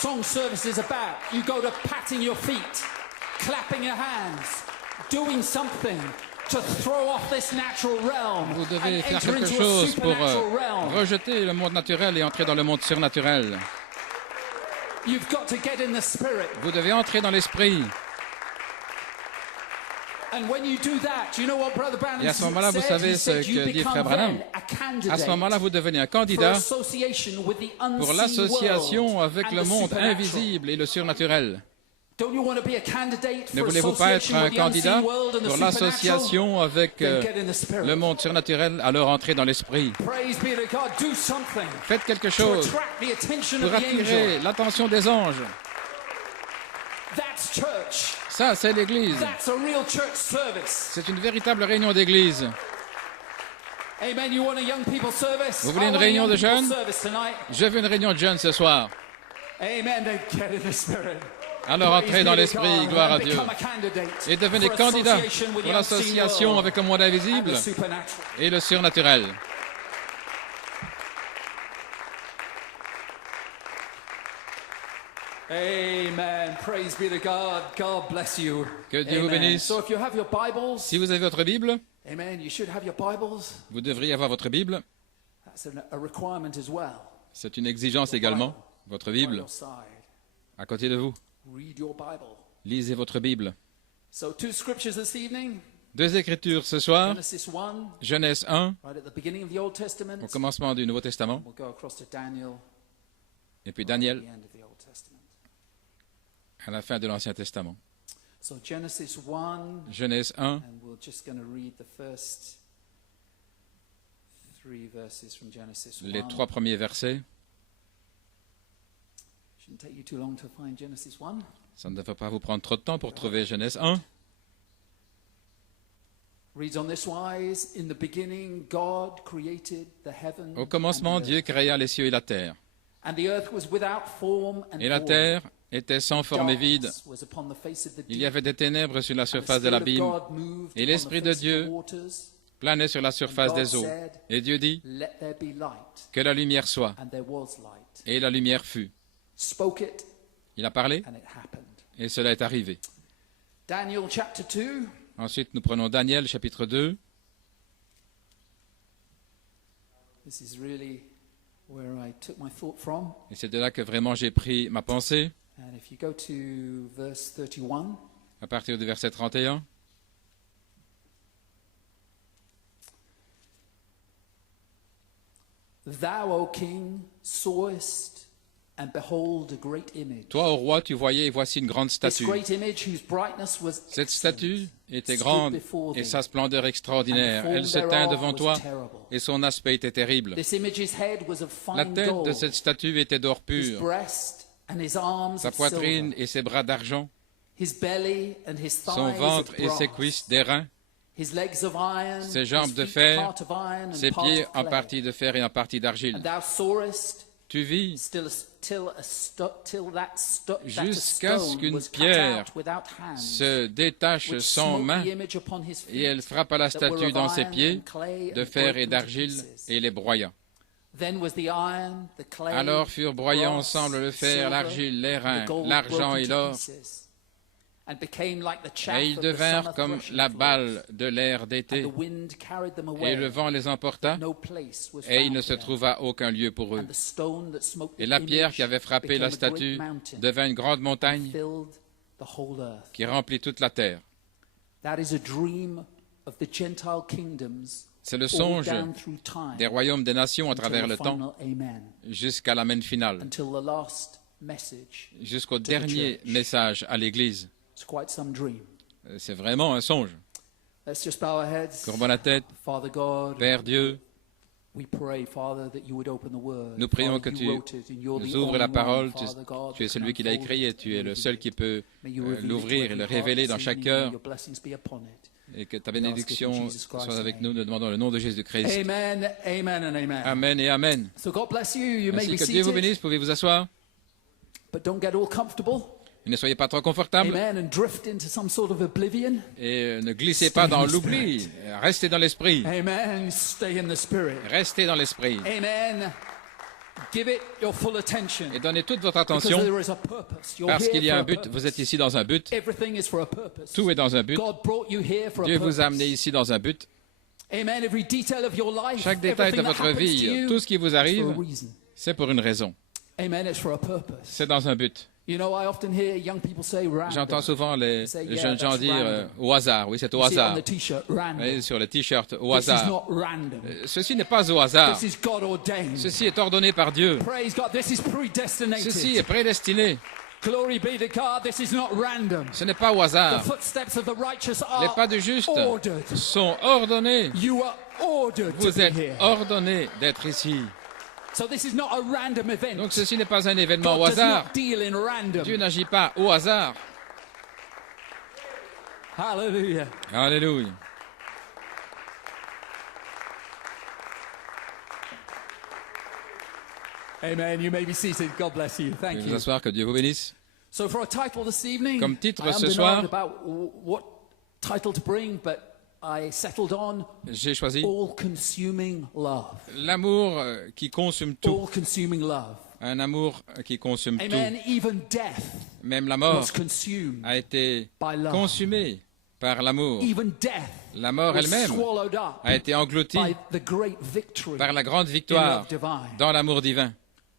song service is about. You go to patting your feet, clapping your hands, doing something to throw off this natural realm. Vous devez and faire enter quelque into a chose pour supernatural realm. rejeter le monde naturel et entrer dans le monde surnaturel. You've got to get in the spirit. Vous devez entrer dans l'esprit. And when you do that, you know what Brother Branham Et à ce moment-là, vous said? savez He ce said, you que dit become Frère Branham. then a candidate À ce moment-là, vous devenez un for candidat association with the unseen pour l'association world avec and le the monde supernatural. invisible et le surnaturel. Don't you want to be a candidate Ne for voulez-vous pas être association un with the unseen candidat world and the pour supernatural? l'association avec Then get in the spirit. le monde surnaturel? Alors entrez dans l'esprit. Praise be to God. Do something Faites quelque to chose attract the attention pour of the angel. attirer l'attention des anges. That's church. Ça, c'est l'Église. That's a real church service. C'est une véritable réunion d'Église. Amen. You want a young people service? Vous voulez I une want a réunion young de people jeunes? service tonight. Je veux une réunion de jeunes ce soir. Amen. Then get in the spirit. Alors Praise entrez be dans to l'esprit, God, gloire à and Dieu. become a candidate Et devenez for candidats association with pour the unseen l'association world avec le monde and invisible the supernatural. et le surnaturel. Amen. Praise be to God. God bless you. Que Dieu vous Amen. bénisse. So if you have your Bibles, Si vous avez votre Bible, amen, you should have your Bibles. vous devriez avoir votre Bible. That's a requirement as well. C'est une exigence également. Votre On Bible, your side. à côté de vous. Read your Bible. Lisez votre Bible. So two scriptures this evening. Deux écritures ce soir. Genesis 1, Genèse 1, right at the beginning of the Old Testament. au commencement du Nouveau Testament. We'll go across to Daniel Et puis at Daniel, the end of the Old Testament. à la fin de l'Ancien Testament. So Genesis 1, Genèse 1, and we're just going to read the first 3 verses from Genesis 1. les 3 premiers versets. Shouldn't take you too long to find Genesis 1. Ça ne devrait pas vous prendre trop de temps pour trouver Genèse 1. Reads on this wise, in the beginning God created the heaven Au commencement, and the Dieu earth. créa les cieux et la terre. And the earth was without form and Et la void. terre était sans forme et vide. Darkness was upon the face of the Il y deep. avait des ténèbres sur la And the surface de Spirit of l'abîme, God moved et upon l'Esprit the de face of the Dieu waters. planait sur la surface des eaux. Et Dieu dit, Let there be light. que la lumière soit. And there was light. Et la lumière fut. Spoke it, Il a parlé, and it happened. et cela est arrivé. Daniel chapter 2. Ensuite, nous prenons Daniel, chapitre 2. This is really where I took my thought from. Et c'est de là que vraiment j'ai pris ma pensée, And if you go to verse 31, à partir du verset 31. Thou, O king, sawest, and behold, a great image. Toi, ô roi, tu voyais, et voici une grande This statue. great image whose brightness was Cette statue était stood grande, before et thee, sa splendeur and extraordinaire. the form Elle se tint thereof devant was toi, terrible. et son aspect était terrible. This image's head was of La fine tête de gold, cette statue était d'or his pur, breast and his arms sa of poitrine silver, et ses bras d'argent, his belly and his son thighs ventre of et ses brass, cuisses d'airain, his legs of iron, ses jambes his de feet fer, part of iron and ses part pieds of en clay. partie de fer et en partie And d'argile. thou sawest Tu vis till that jusqu'à ce stone qu'une was cut pierre out without hands, se détache which sans smote main, the image upon his feet, et elle frappe à la that were statue of dans ses iron pieds and clay, de and fer broke et them to d'argile, pieces. et les broya. Then was the iron, the clay, Alors furent the broyés brass, ensemble le the fer, silver, l'argile, l'airain, the gold l'argent broken et to l'or, pieces, and became like the chaff et ils of the devinrent summer comme threshing la floors. balle de l'air And d'été, the wind carried them away, et le vent les emporta, no place was et il found ne se for them. trouva aucun lieu pour eux. And the stone that smote the Et la pierre image qui avait frappé became la a great statue mountain, devint une grande and montagne filled the whole earth. qui remplit toute la terre. That is a dream of the Gentile kingdoms C'est le all songe down through time des royaumes des nations à until travers the le temps, final amen, jusqu'à l'amen final, until the last message. jusqu'au dernier message à l'Église. It's quite some dream. C'est vraiment un songe. Let's just bow our heads. Courbons la tête. Father God, Père Dieu, we pray, Father, that you would open the word. nous prions Father, que you tu wrote it, and you're the nous ouvres la only parole. one, Father God, Tu es that celui can qui l'a unfold écrit et it tu es and le reveal seul it. qui peut May you reveal it to l'ouvrir et every le heart révéler this dans chaque evening, and cœur, your blessings be upon it. et que ta bénédiction soit avec nous. Nous demandons le nom de Jésus-Christ. Amen, amen, and amen. Amen et Amen. So God bless you. You may Ainsi be que Dieu vous seated, bénisse, pouvez vous asseoir. but don't get all comfortable. Et ne soyez pas trop confortables Amen, and drift into some sort of oblivion. et ne glissez pas dans Give it your full attention. Et donnez toute votre Because attention there is a purpose. You're parce here qu'il y a for un a but. purpose. Vous êtes ici dans un but. Everything is for a purpose. Tout est dans un but. God brought you here for a Dieu purpose. vous a amené ici dans un but. Amen. Every detail of your life, Chaque détail de everything that votre happens to vie, you, tout ce qui vous it's for arrive, a reason. c'est pour une raison. Amen. It's for a purpose. C'est dans un but. You know, I often hear young people say random. J'entends souvent les Yeah, jeunes gens that's dire random. au hasard. Oui, c'est au You see it on hasard. the t-shirt, random. Vous voyez, sur le t-shirt, au This is hasard. not random. Ceci n'est pas au hasard. This is God ordained. Ceci est ordonné par Dieu. Praise God. This is predestinated. Ceci est prédestiné. Glory be to God. This is not random. Ce n'est pas au The hasard. footsteps of the righteous Les are pas du juste ordered. sont ordonnés. You are ordered to Vous be êtes here. ordonnés d'être ici. So this is not a random event. Donc ceci n'est pas un événement God au does hasard. not deal in random. Dieu n'agit pas au hasard. Hallelujah. Alléluia. Amen. You may be seated. God bless you. Vous Thank pouvez vous you. asseoir, que Dieu vous bénisse. So for a title this evening, Comme titre I ce haven't soir, been about what title to bring, but I settled on J'ai choisi all-consuming love. l'amour qui consume tout. All-consuming love. Un amour qui consume tout. Amen. Even death Même la mort was consumed a été by love. consumée par l'amour. Even death La mort was elle-même swallowed up a été engloutie by the great victory par la grande in victoire love divine. dans l'amour divin.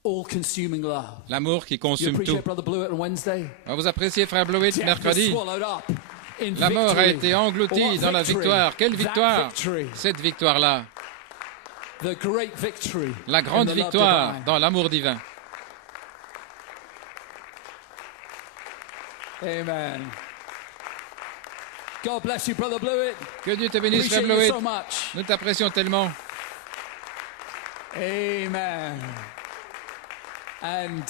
All-consuming love. L'amour qui You consume tout. appreciate Brother Blewett on Wednesday? Vous appréciez Frère Blewett Death was mercredi. swallowed up in La mort a victory. été engloutie What dans la victory? victoire. Quelle That victoire? victory. Cette victoire-là. The great victory La in grande the love victoire divine. dans l'amour divin. Amen. God bless you, Brother Blewett. Que Dieu te bénisse, Frère Appreciate you Blewett. so much. Nous t'apprécions tellement. Amen. And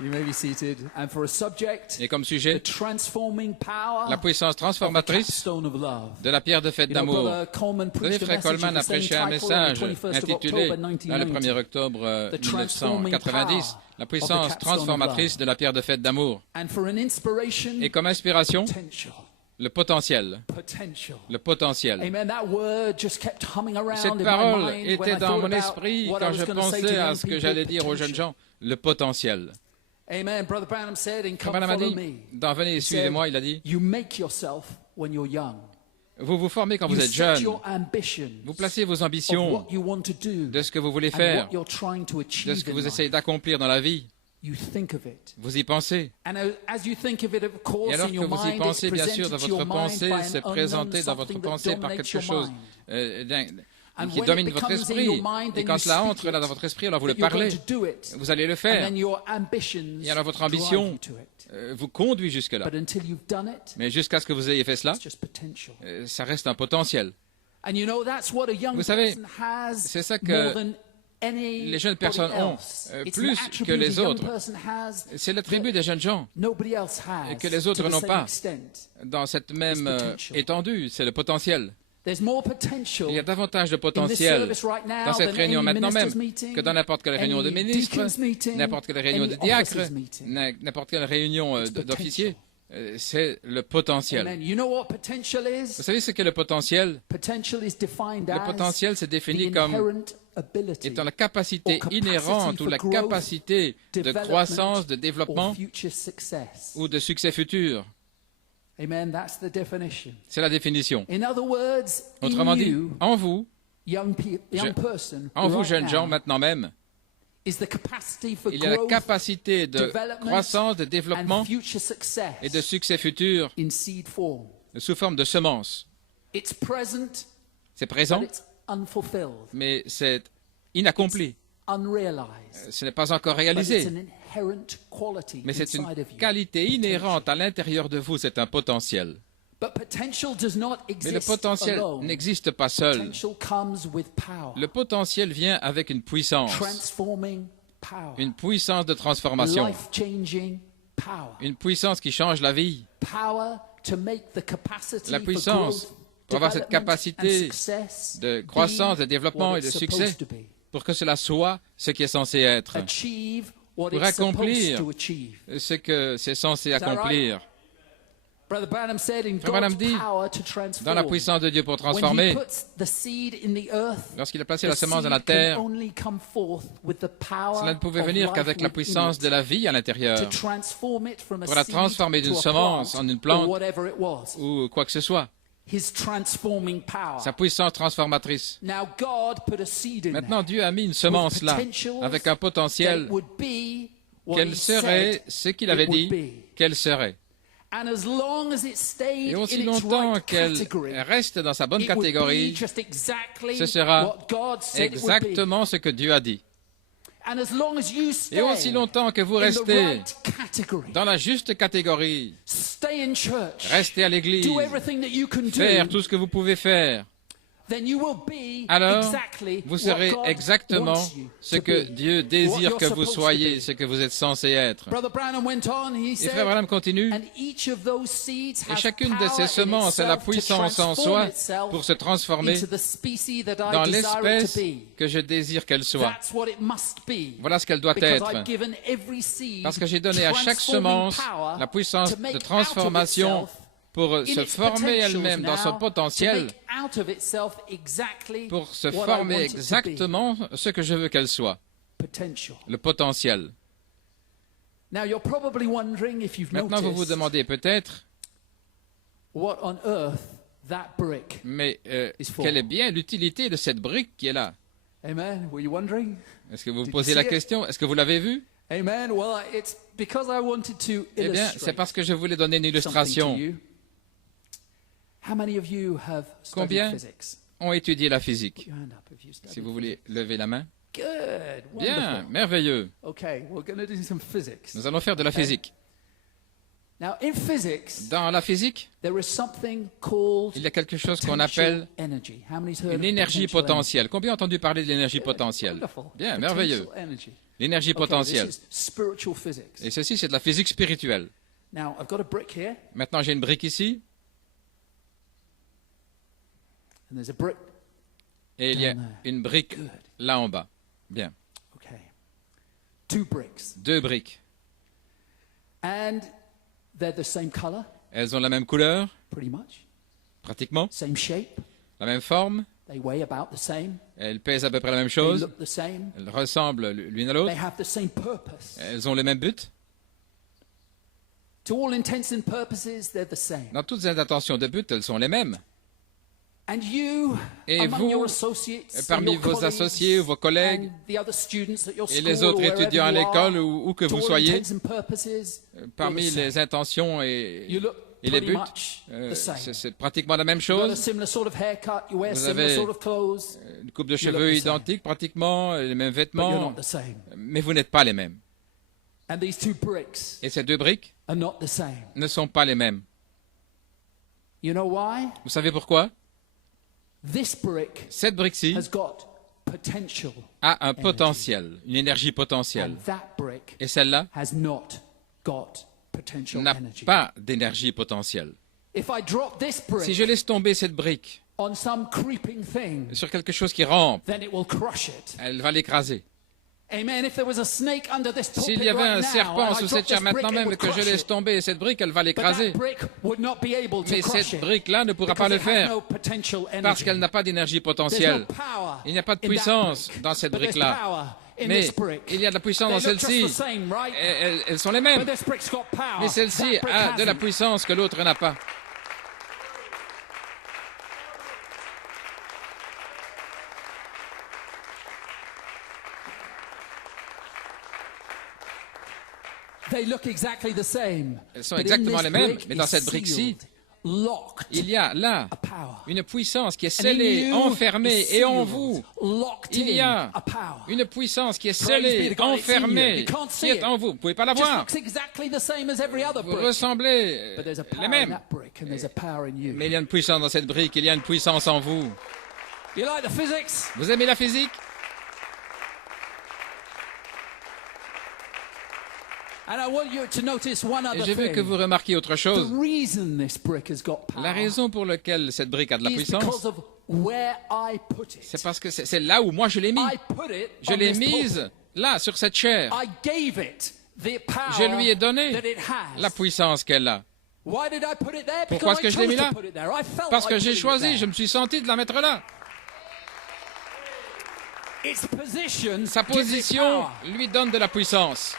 you may be seated. And for a subject, Et comme the sujet, transforming power la puissance of the transformatrice capstone of love. de la pierre de fête You know, d'amour. Brother Coleman Vous savez, preached a Frère message Coleman a of the same prêché un title on the message 21st of intitulé, October dans le 1990. 1er octobre The transforming 1990, power la of puissance the capstone of transformatrice love. de la pierre de fête d'amour. And for an inspiration, Et comme inspiration, potential. le potentiel. Potential. Le potentiel. Amen. That word just kept humming around Cette in my parole mind when était I dans thought mon about esprit what I quand was je going to say to pensais à young ce que people. j'allais dire aux jeunes Potential. gens. Le potentiel. Amen. Brother Branham said in Come Branham a Follow dit, Me. dans Venez, He said, suivez-moi, il a dit, You make yourself when you're young. vous vous formez quand You vous êtes set jeune. your ambitions Vous placez vos of ambitions what you want to do de ce que vous voulez and faire, what you're trying to de achieve ce que in vous life. essayez d'accomplir dans la vie. You think of it. Vous y pensez. And as you think of it, of course, Et alors in que your vous y mind, pensez, it's bien sûr, dans presented to votre your mind pensée, by an c'est unknown présenté dans votre something that pensée par dominates quelque your chose mind. And qui when domine it votre becomes in esprit. your mind, Et then quand you cela speak entre là dans it, votre esprit, alors vous le that you're going parlez. to do it. Vous allez le And faire. then your ambitions Et alors votre drive ambition you to it. vous conduit jusque-là. But until you've done it, Mais jusqu'à ce que vous ayez fait cela, it's just potential. ça reste un potentiel. And you know, that's what a young Vous savez, person has c'est ça que more than any les jeunes personnes ont, plus que les autres. C'est l'attribut des jeunes gens et que les autres n'ont pas dans cette même étendue. C'est le potentiel. Il y a davantage de potentiel dans cette réunion maintenant même que dans n'importe quelle réunion de ministres, n'importe quelle réunion de diacres, n'importe quelle réunion d'officiers. C'est le potentiel. Vous savez ce qu'est le potentiel? Le potentiel se définit comme étant la capacité inhérente ou la capacité de croissance, de développement ou de succès futur. C'est la définition. Autrement dit, en vous, jeunes gens, maintenant même, il y a la capacité de croissance, de développement et de succès futur sous forme de semences. C'est présent, mais c'est inaccompli. Ce n'est pas encore réalisé, mais c'est une qualité inhérente à l'intérieur de vous, c'est un potentiel. Mais le potentiel n'existe pas seul. Le potentiel vient avec une puissance de transformation, une puissance qui change la vie, la puissance pour avoir cette capacité de croissance, de développement et de succès, pour que cela soit ce qui est censé être, pour accomplir ce que c'est censé accomplir. Brother Branham said in Frère Branham God's dit, power to transform, dans la puissance de Dieu pour transformer, when he puts the seed in the earth, lorsqu'il a placé la semence dans la terre, cela ne pouvait venir qu'avec la puissance de la vie à l'intérieur, pour la transformer d'une semence en une plante ou quoi que ce soit. Sa puissance transformatrice. Maintenant, Dieu a mis une semence là, avec un potentiel. Quel serait ce qu'il avait dit qu'elle serait? Et aussi longtemps qu'elle reste dans sa bonne catégorie, ce sera exactement ce que Dieu a dit. Et aussi longtemps que vous restez dans la juste catégorie, restez à l'église, faire tout ce que vous pouvez faire, alors vous serez exactement ce que Dieu désire que vous soyez, ce que vous êtes censé être. Et Frère Branham continue, et chacune de ces semences a la puissance en soi pour se transformer dans l'espèce que je désire qu'elle soit. Voilà ce qu'elle doit être. Parce que j'ai donné à chaque semence la puissance de transformation pour se former elle-même dans son potentiel, pour se former exactement ce que je veux qu'elle soit, le potentiel. Maintenant, vous vous demandez peut-être, mais quelle est bien l'utilité de cette brique qui est là? Est-ce que vous vous posez la question? Est-ce que vous l'avez vu? Eh bien, c'est parce que je voulais donner une illustration. Combien ont étudié la physique? Si vous voulez lever la main. Bien, merveilleux. Nous allons faire de la physique. Dans la physique, il y a quelque chose qu'on appelle une énergie potentielle. Combien ont entendu parler de l'énergie potentielle? Bien, merveilleux. L'énergie potentielle. Et ceci, c'est de la physique spirituelle. Maintenant, j'ai une brique ici. Et il y a une brique là en bas. Bien. Deux briques. Elles ont la même couleur, pratiquement, la même forme. Elles pèsent à peu près la même chose. Elles ressemblent l'une à l'autre. Elles ont le même but. Dans toutes les intentions de but, elles sont les mêmes. Et vous, parmi vos associés ou vos collègues et les autres étudiants à l'école ou où que vous soyez, parmi les intentions et les buts, c'est pratiquement la même chose. Vous avez une coupe de cheveux identique, pratiquement, les mêmes vêtements, mais vous n'êtes pas les mêmes. Et ces deux briques ne sont pas les mêmes. Vous savez pourquoi? Cette brique-ci a un potentiel, une énergie potentielle. Et celle-là n'a pas d'énergie potentielle. Si je laisse tomber cette brique sur quelque chose qui rampe, elle va l'écraser. S'il y avait un serpent sous cette chaire maintenant même que je laisse tomber cette brique, elle va l'écraser. Mais cette brique-là ne pourra pas le faire parce qu'elle n'a pas d'énergie potentielle. Il n'y a pas de puissance dans cette brique-là. Mais il y a de la puissance dans celle-ci. Elles sont les mêmes. Mais celle-ci a de la puissance que l'autre n'a pas. Elles sont exactement les mêmes, mais dans cette brique-ci, il y a là une puissance qui est scellée, enfermée, et en vous, il y a une puissance qui est scellée, enfermée, qui est en vous. Vous ne pouvez pas la voir. Vous ressemblez les mêmes. Mais il y a une puissance dans cette brique, il y a une puissance en vous. Vous aimez la physique? Et je veux que vous remarquiez autre chose. La raison pour laquelle cette brique a de la puissance, c'est parce que c'est là où moi je l'ai mis. Je l'ai mise là, sur cette chair. Je lui ai donné la puissance qu'elle a. Pourquoi est-ce que je l'ai mis là? Parce que j'ai choisi, je me suis senti de la mettre là. Sa position lui donne de la puissance.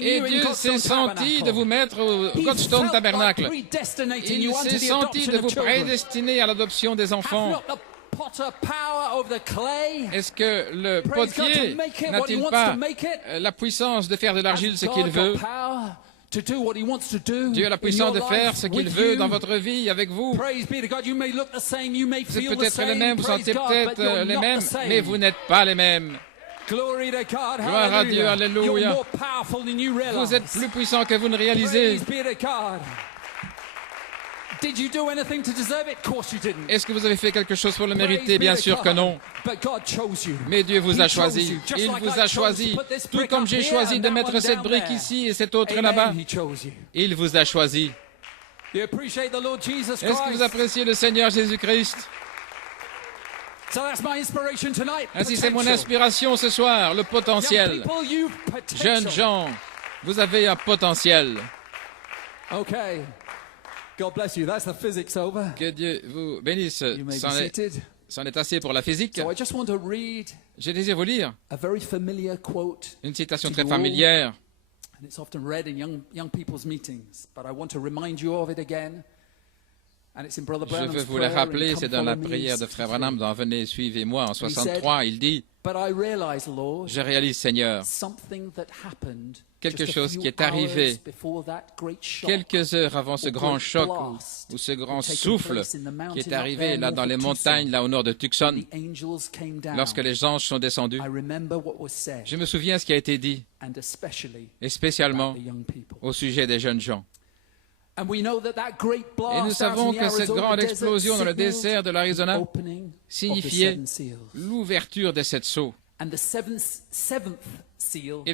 Et Dieu s'est senti de vous mettre au Godstone Tabernacle. Il s'est senti de vous prédestiner à l'adoption des enfants. Est-ce que le potier n'a-t-il pas la puissance de faire de l'argile ce qu'il veut? Dieu a la puissance de faire ce qu'il veut dans votre vie avec vous. Vous êtes peut-être les mêmes, vous sentez peut-être les mêmes, mais vous n'êtes pas les mêmes. Gloire à Dieu, alléluia. Vous êtes plus puissant que vous ne réalisez. Est-ce que vous avez fait quelque chose pour le mériter? Bien sûr que non. Mais Dieu vous a choisi. Il vous a choisi. Tout comme j'ai choisi de mettre cette brique ici et cette autre là-bas. Il vous a choisi. Est-ce que vous appréciez le Seigneur Jésus-Christ? Ainsi, c'est mon inspiration ce soir, le potentiel. Jeunes gens, vous avez un potentiel. Que Dieu vous bénisse. C'en est assez pour la physique. Je désire vous lire une citation très familière. Je veux vous la rappeler, c'est dans la prière de Frère Branham dans Venez, suivez-moi en 63. Il dit, je réalise, Seigneur, quelque chose qui est arrivé quelques heures avant ce grand choc ou ce grand souffle qui est arrivé là dans les montagnes, là au nord de Tucson, lorsque les anges sont descendus. Je me souviens ce qui a été dit, et spécialement au sujet des jeunes gens. Et nous savons que cette grande explosion dans le désert de l'Arizona signifiait l'ouverture des 7 sceaux. Et le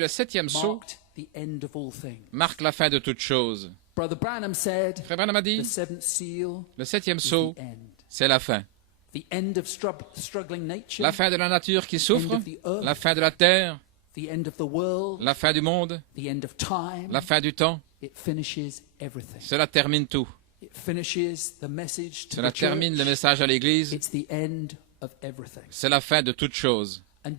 7e sceau marque la fin de toute chose. Frère Branham a dit, le 7e sceau, c'est la fin. La fin de la nature qui souffre, la fin de la terre, la fin du monde, la fin du temps. Cela termine tout. Cela termine le message à l'Église. C'est la fin de toute chose. Et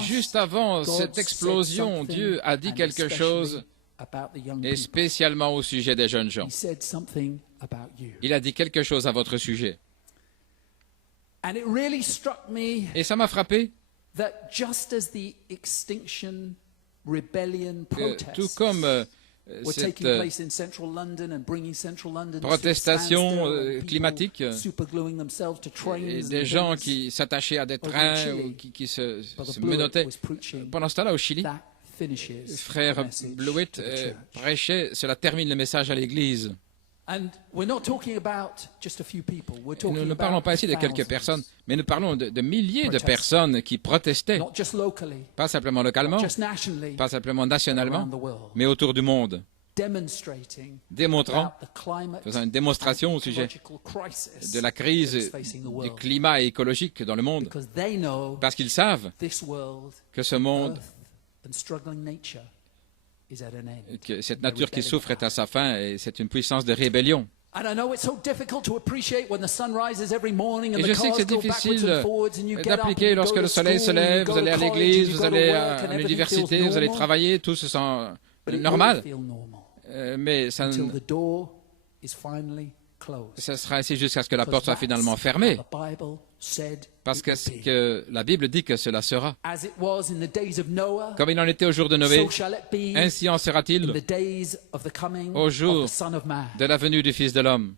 juste avant cette explosion, Dieu a dit quelque chose, et spécialement au sujet des jeunes gens. Il a dit quelque chose à votre sujet. Et ça m'a frappé. Tout comme cette protestation climatique et des gens qui s'attachaient à des trains ou qui se menottaient. Pendant ce temps-là, au Chili, frère Blewett prêchait, cela termine le message à l'Église. Nous ne parlons pas ici de quelques personnes, mais nous parlons de milliers de personnes qui protestaient, pas simplement localement, pas simplement nationalement, mais autour du monde, démontrant, faisant une démonstration au sujet de la crise du climat écologique dans le monde, parce qu'ils savent que ce monde, que cette nature qui souffre est à sa fin et c'est une puissance de rébellion. Et je sais que c'est difficile d'appliquer lorsque le soleil se lève, vous allez à l'église, vous allez à l'université, vous allez travailler, tout se sent normal. Mais ça sera ainsi jusqu'à ce que la porte soit finalement fermée. Parce que la Bible dit que cela sera. Comme il en était au jour de Noé, ainsi en sera-t-il au jour de la venue du Fils de l'homme.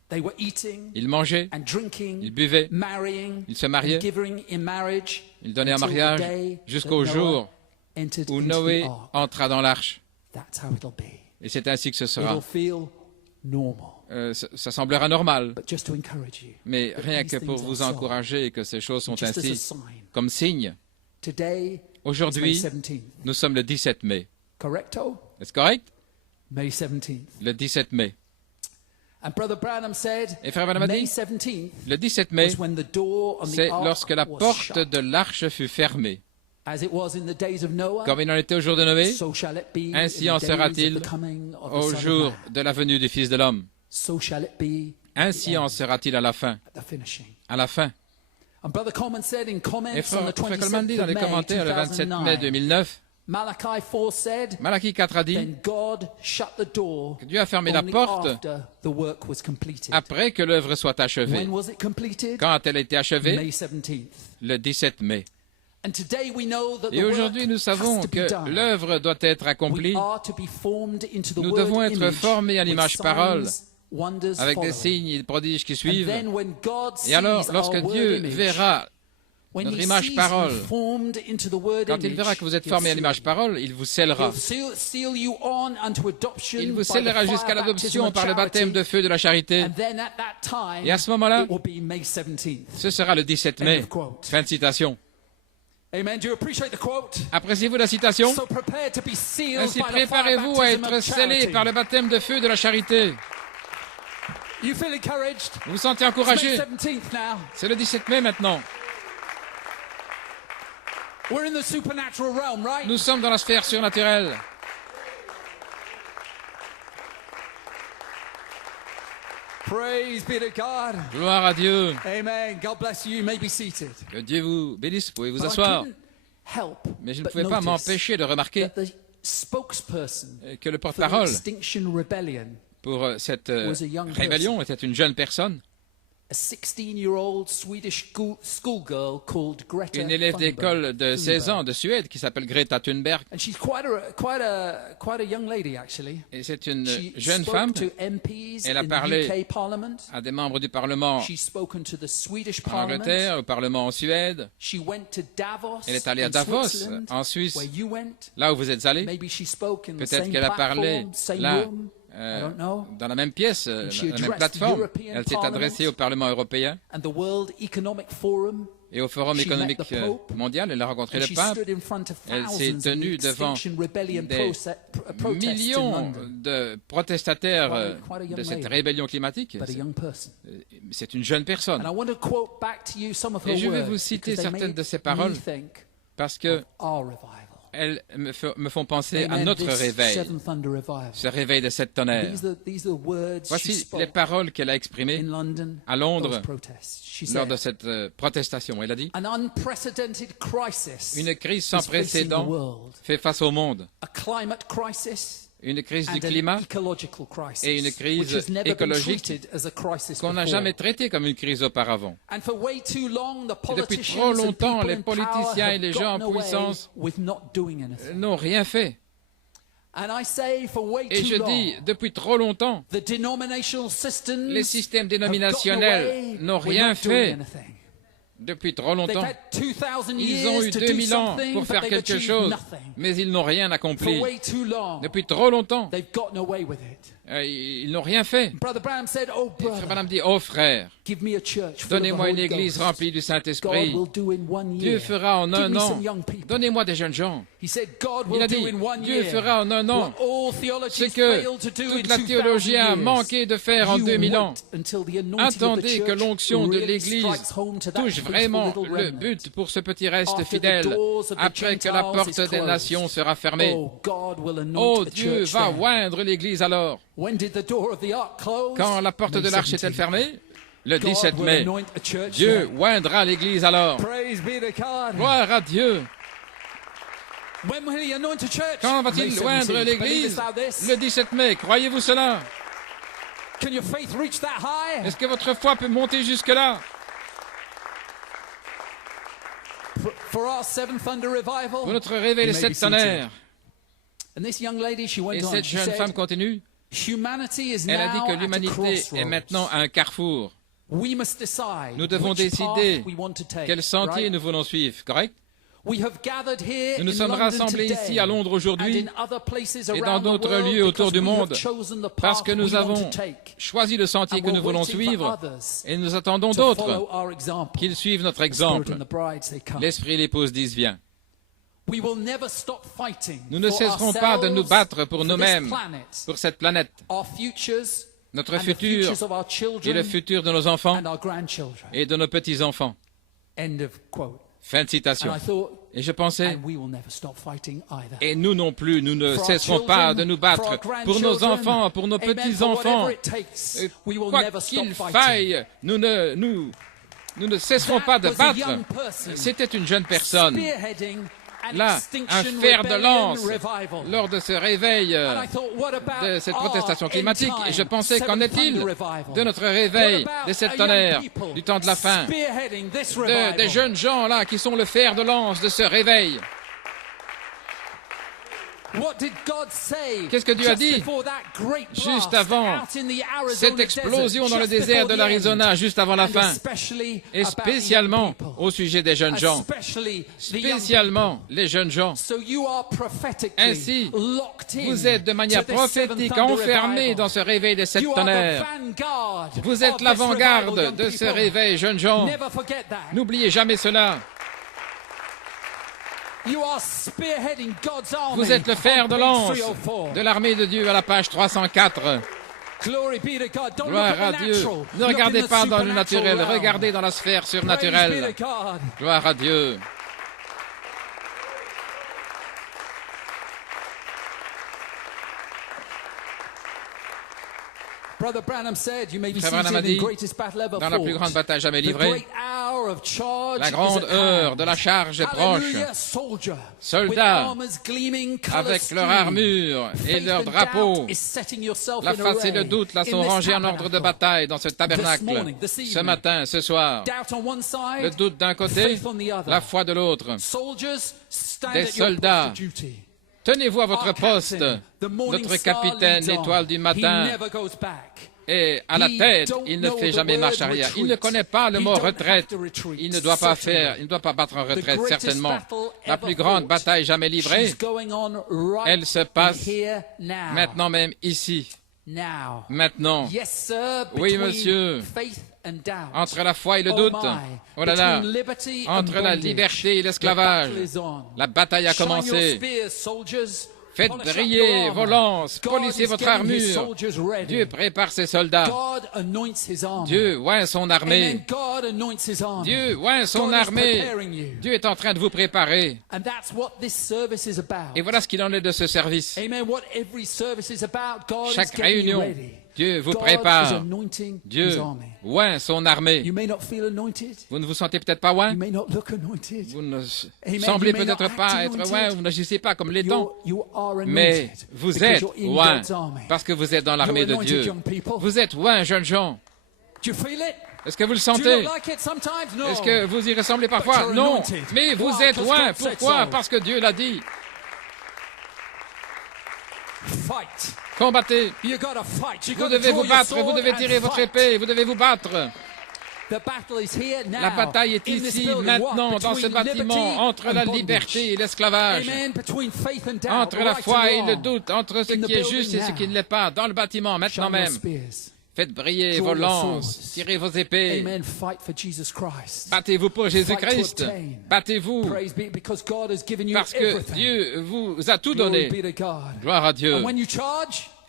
Ils mangeaient, ils buvaient, ils se mariaient, ils donnaient en mariage jusqu'au jour où Noé entra dans l'arche. Et c'est ainsi que ce sera. Ça semblera normal, mais rien que pour vous encourager que ces choses sont ainsi comme signe. Aujourd'hui, nous sommes le 17 mai. Est-ce correct? Le 17 mai. Et Frère Branham a dit, le 17 mai, c'est lorsque la porte de l'arche fut fermée. Comme il en était au jour de Noé, ainsi en sera-t-il au jour de la venue du Fils de l'homme. Ainsi en sera-t-il à la fin. À la fin. Et frère Coleman dit dans les commentaires le 27 mai 2009, Malachie 4 a dit que Dieu a fermé la porte après que l'œuvre soit achevée. Quand a-t-elle été achevée? Le 17 mai. Et aujourd'hui, nous savons que l'œuvre doit être accomplie. Nous devons être formés à l'image-parole avec des signes et des prodiges qui suivent. Et alors, lorsque Dieu verra notre image-parole, quand il verra que vous êtes formés à l'image-parole, il vous scellera. Il vous scellera jusqu'à l'adoption par le baptême de feu de la charité. Et à ce moment-là, ce sera le 17 mai. Fin de citation. Appréciez-vous la citation? Ainsi, préparez-vous à être scellés par le baptême de feu de la charité. Vous vous sentez encouragé? C'est le 17 mai maintenant. Nous sommes dans la sphère surnaturelle. Praise be to God. Gloire à Dieu. Amen. God bless you. You may be seated. Que Dieu vous bénisse. Vous pouvez vous asseoir. Mais je ne pouvais pas m'empêcher de remarquer que le porte-parole pour cette rébellion était une jeune personne, une élève d'école de 16 ans de Suède qui s'appelle Greta Thunberg. Et c'est une jeune femme. Elle a parlé à des membres du Parlement en Angleterre, au Parlement en Suède. Elle est allée à Davos, en Suisse, là où vous êtes allés. Peut-être qu'elle a parlé là, dans la même pièce, la même plateforme. Elle s'est adressée au Parlement européen et au Forum économique mondial. Elle a rencontré le pape. Elle s'est tenue devant des millions de protestataires de cette rébellion climatique. C'est une jeune personne. Et je vais vous citer certaines de ces paroles parce que elles me font penser à notre réveil, ce réveil de sept tonnerres. Voici les paroles qu'elle a exprimées à Londres lors de cette protestation. Elle a dit « Une crise sans précédent fait face au monde. Une crise du climat et une crise écologique qu'on n'a jamais traitée comme une crise auparavant. Et depuis trop longtemps, les politiciens et les gens en puissance n'ont rien fait. Et je dis, depuis trop longtemps, les systèmes dénominationnels n'ont rien fait. Depuis trop longtemps, ils ont eu 2000 ans pour faire quelque chose, mais ils n'ont rien accompli. Depuis trop longtemps, ils n'ont rien fait. Frère Branham dit, oh frère, donnez-moi une église remplie du Saint-Esprit. Dieu fera en un an. Donnez-moi des jeunes gens. Il a dit, Dieu fera en un an ce que toute la théologie a manqué de faire en 2000 ans. Attendez que l'onction de l'église touche vraiment le but pour ce petit reste fidèle après que la porte des nations sera fermée. Oh, Dieu va oindre l'église alors. Quand la porte de l'arche est-elle fermée? Le 17 mai. Dieu oindra l'église alors. Gloire à Dieu. Quand va-t-il oindre l'église? Le 17 mai. Croyez-vous cela? Est-ce que votre foi peut monter jusque-là? Pour notre réveil des sept tonnerres. Et cette jeune femme continue. Elle a dit que l'humanité est maintenant à un carrefour. Nous devons décider quel sentier nous voulons suivre, correct? Nous nous sommes rassemblés ici à Londres aujourd'hui et dans d'autres lieux autour du monde parce que nous avons choisi le sentier que nous voulons suivre et nous attendons d'autres qu'ils suivent notre exemple. L'Esprit et l'épouse disent viens. Nous ne cesserons pas de nous battre pour nous-mêmes, pour cette planète, notre futur et le futur de nos enfants et de nos petits-enfants. Fin de citation. Et je pensais, et nous non plus, nous ne cesserons pas de nous battre pour nos enfants, pour nos petits-enfants. Quoi qu'il faille, nous ne cesserons pas de battre. C'était une jeune personne, là, un fer de lance lors de ce réveil de cette protestation climatique. Et je pensais, qu'en est-il de notre réveil des sept tonnerres du temps de la fin, des jeunes gens là qui sont le fer de lance de ce réveil? Qu'est-ce que Dieu a dit juste avant cette explosion dans le désert de l'Arizona, juste avant la fin, et spécialement au sujet des jeunes gens, spécialement les jeunes gens. Ainsi, vous êtes de manière prophétique enfermés dans ce réveil des sept tonnerres. Vous êtes l'avant-garde de ce réveil, jeunes gens. N'oubliez jamais cela. Vous êtes le fer de lance de l'armée de Dieu à la page 304. Gloire à Dieu. Ne regardez pas dans le naturel, regardez dans la sphère surnaturelle. Gloire à Dieu. Frère Branham a dit, dans la plus grande bataille jamais livrée, la grande heure de la charge est proche. Soldats, avec leur armure et leur drapeau, la face et le doute là sont rangés en ordre de bataille dans ce tabernacle. Ce matin, ce soir, le doute d'un côté, la foi de l'autre. Des soldats, tenez-vous à votre poste. Notre capitaine, l'étoile du matin, est à la tête. Il ne fait jamais marche arrière. Il ne connaît pas le mot retraite. Il ne doit pas battre en retraite, certainement. La plus grande bataille jamais livrée, elle se passe maintenant même ici. Maintenant. Oui, monsieur. Entre la foi et le doute, oh là là, entre la liberté et l'esclavage, la bataille a commencé. Faites briller vos lances, polissez votre armure. Dieu prépare ses soldats. Dieu oint son armée. Dieu oint son armée. Dieu est en train de vous préparer. Et voilà ce qu'il en est de ce service. Chaque réunion, Dieu vous prépare. Dieu oint son armée. Vous ne vous sentez peut-être pas oint. Vous ne semblez peut-être pas être oint. Vous n'agissez pas comme les dons. Mais vous êtes oint parce que vous êtes dans l'armée de Dieu. Vous êtes oint, jeunes gens. Est-ce que vous le sentez? Est-ce que vous y ressemblez parfois? Non. Mais vous êtes oint. Pourquoi? Parce que Dieu l'a dit. Combattez. Vous devez vous battre, vous devez tirer votre épée, vous devez vous battre. La bataille est ici, maintenant, dans ce bâtiment, entre la liberté et l'esclavage, entre la foi et le doute, entre ce qui est juste et ce qui ne l'est pas, dans le bâtiment, maintenant même. Faites briller vos lances, tirez vos épées. Battez-vous pour Jésus-Christ. Battez-vous parce que Dieu vous a tout donné. Gloire à Dieu.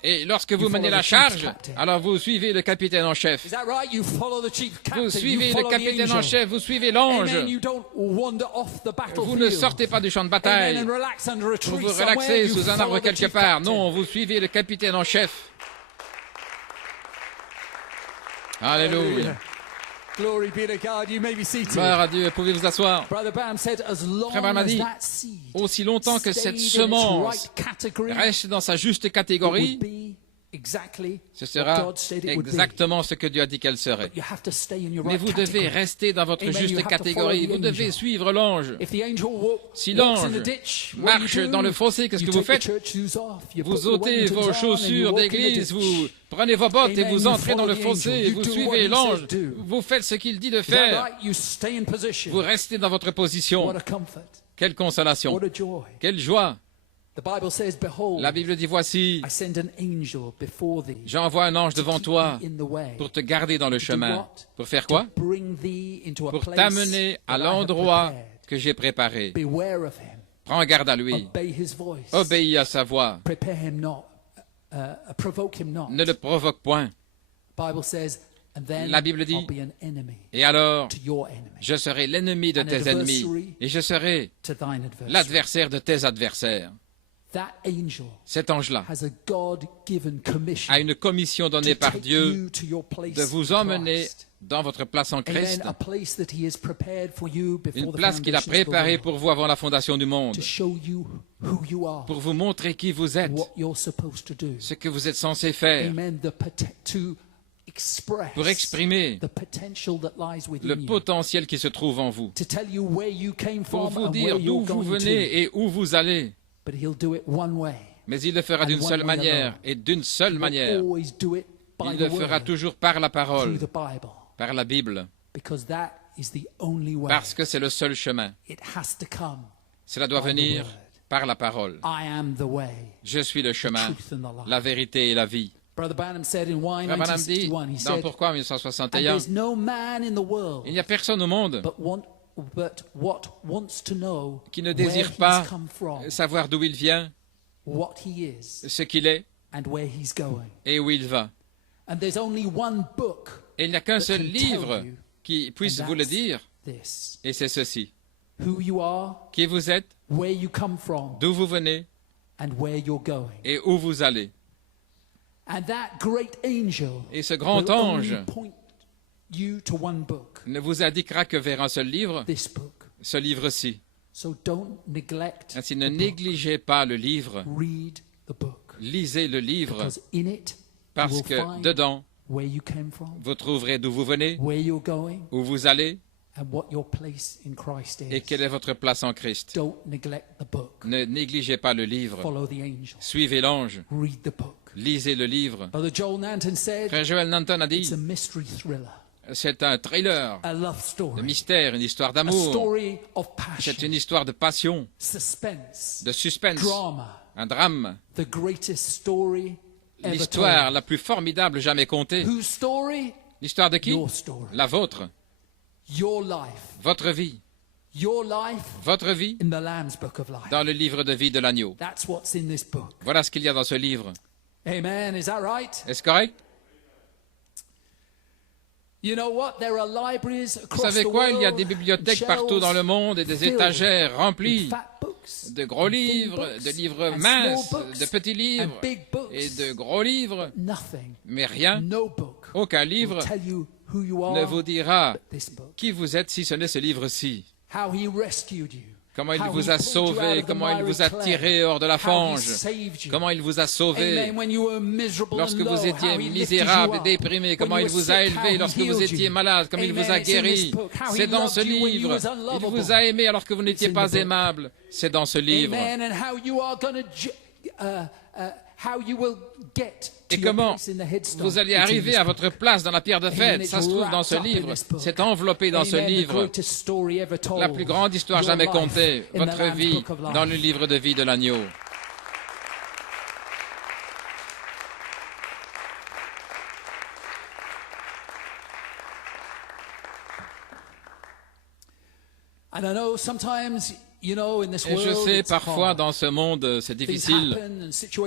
Et lorsque vous menez la charge, alors vous suivez le capitaine en chef. Vous suivez le capitaine en chef, vous suivez l'ange. Vous ne sortez pas du champ de bataille. Vous vous relaxez sous un arbre quelque part. Non, vous suivez le capitaine en chef. Alléluia. Gloire à Dieu, pouvez vous asseoir. Frère Branham a dit, aussi longtemps que cette semence reste dans sa juste catégorie, ce sera exactement ce que Dieu a dit qu'elle serait. Mais vous devez rester dans votre juste catégorie. Vous devez suivre l'ange. Si l'ange marche dans le fossé, qu'est-ce que vous faites? Vous ôtez vos chaussures d'église, vous prenez vos bottes et vous entrez dans le fossé et vous suivez l'ange. Vous faites ce qu'il dit de faire. Vous restez dans votre position. Quelle consolation. Quelle joie. La Bible dit, voici, j'envoie un ange devant toi pour te garder dans le chemin. Pour faire quoi? Pour t'amener à l'endroit que j'ai préparé. Prends garde à lui. Obéis à sa voix. Ne le provoque point. La Bible dit, et alors, je serai l'ennemi de tes ennemis, et je serai l'adversaire de tes adversaires. Cet ange-là a une commission donnée par Dieu de vous emmener dans votre place en Christ, une place qu'il a préparée pour vous avant la fondation du monde, pour vous montrer qui vous êtes, ce que vous êtes censé faire, pour exprimer le potentiel qui se trouve en vous, pour vous dire d'où vous venez et où vous allez. Mais il le fera d'une seule manière et d'une seule manière. Il le fera toujours par la parole, par la Bible, parce que c'est le seul chemin. Cela doit venir par la parole. Je suis le chemin, la vérité et la vie. Frère Branham dit dans Pourquoi 1961, il n'y a personne au monde qui ne désire pas savoir d'où il vient, ce qu'il est et où il va. Et il n'y a qu'un seul livre qui puisse vous le dire, et c'est ceci. Qui vous êtes, d'où vous venez et où vous allez. Et ce grand ange ne vous indiquera que vers un seul livre, ce livre-ci. Ainsi, ne négligez pas le livre. Lisez le livre, parce que dedans, vous trouverez d'où vous venez, où vous allez, et quelle est votre place en Christ. Ne négligez pas le livre. Suivez l'ange. Lisez le livre. Frère Joel Nanton a dit, c'est un thriller de mystère, une histoire d'amour. C'est une histoire de passion, de suspense, un drame. L'histoire la plus formidable jamais contée. L'histoire de qui? La vôtre. Votre vie. Votre vie dans le livre de vie de l'agneau. Voilà ce qu'il y a dans ce livre. Amen. Is that right? Est-ce correct? You know what? There are libraries Vous across savez the quoi? Il y a world, des bibliothèques partout dans le monde et des étagères remplies de gros livres, de livres minces, de petits livres et de gros livres. Mais rien, aucun livre ne vous dira qui vous êtes si ce n'est ce livre-ci. Comment il vous a sauvé, comment il vous a tiré hors de la fange, comment il vous a sauvé lorsque vous étiez misérable et déprimé, comment il vous a élevé lorsque vous étiez malade, comment il vous a guéri. C'est dans ce livre. Il vous a aimé alors que vous n'étiez pas aimable. C'est dans ce livre. Et comment vous allez arriver à votre place dans la pierre de fête, ça se trouve dans ce livre. C'est enveloppé dans ce livre. La plus grande histoire jamais contée, votre vie dans le livre de vie de l'agneau. Et je sais, parfois dans ce monde, c'est difficile.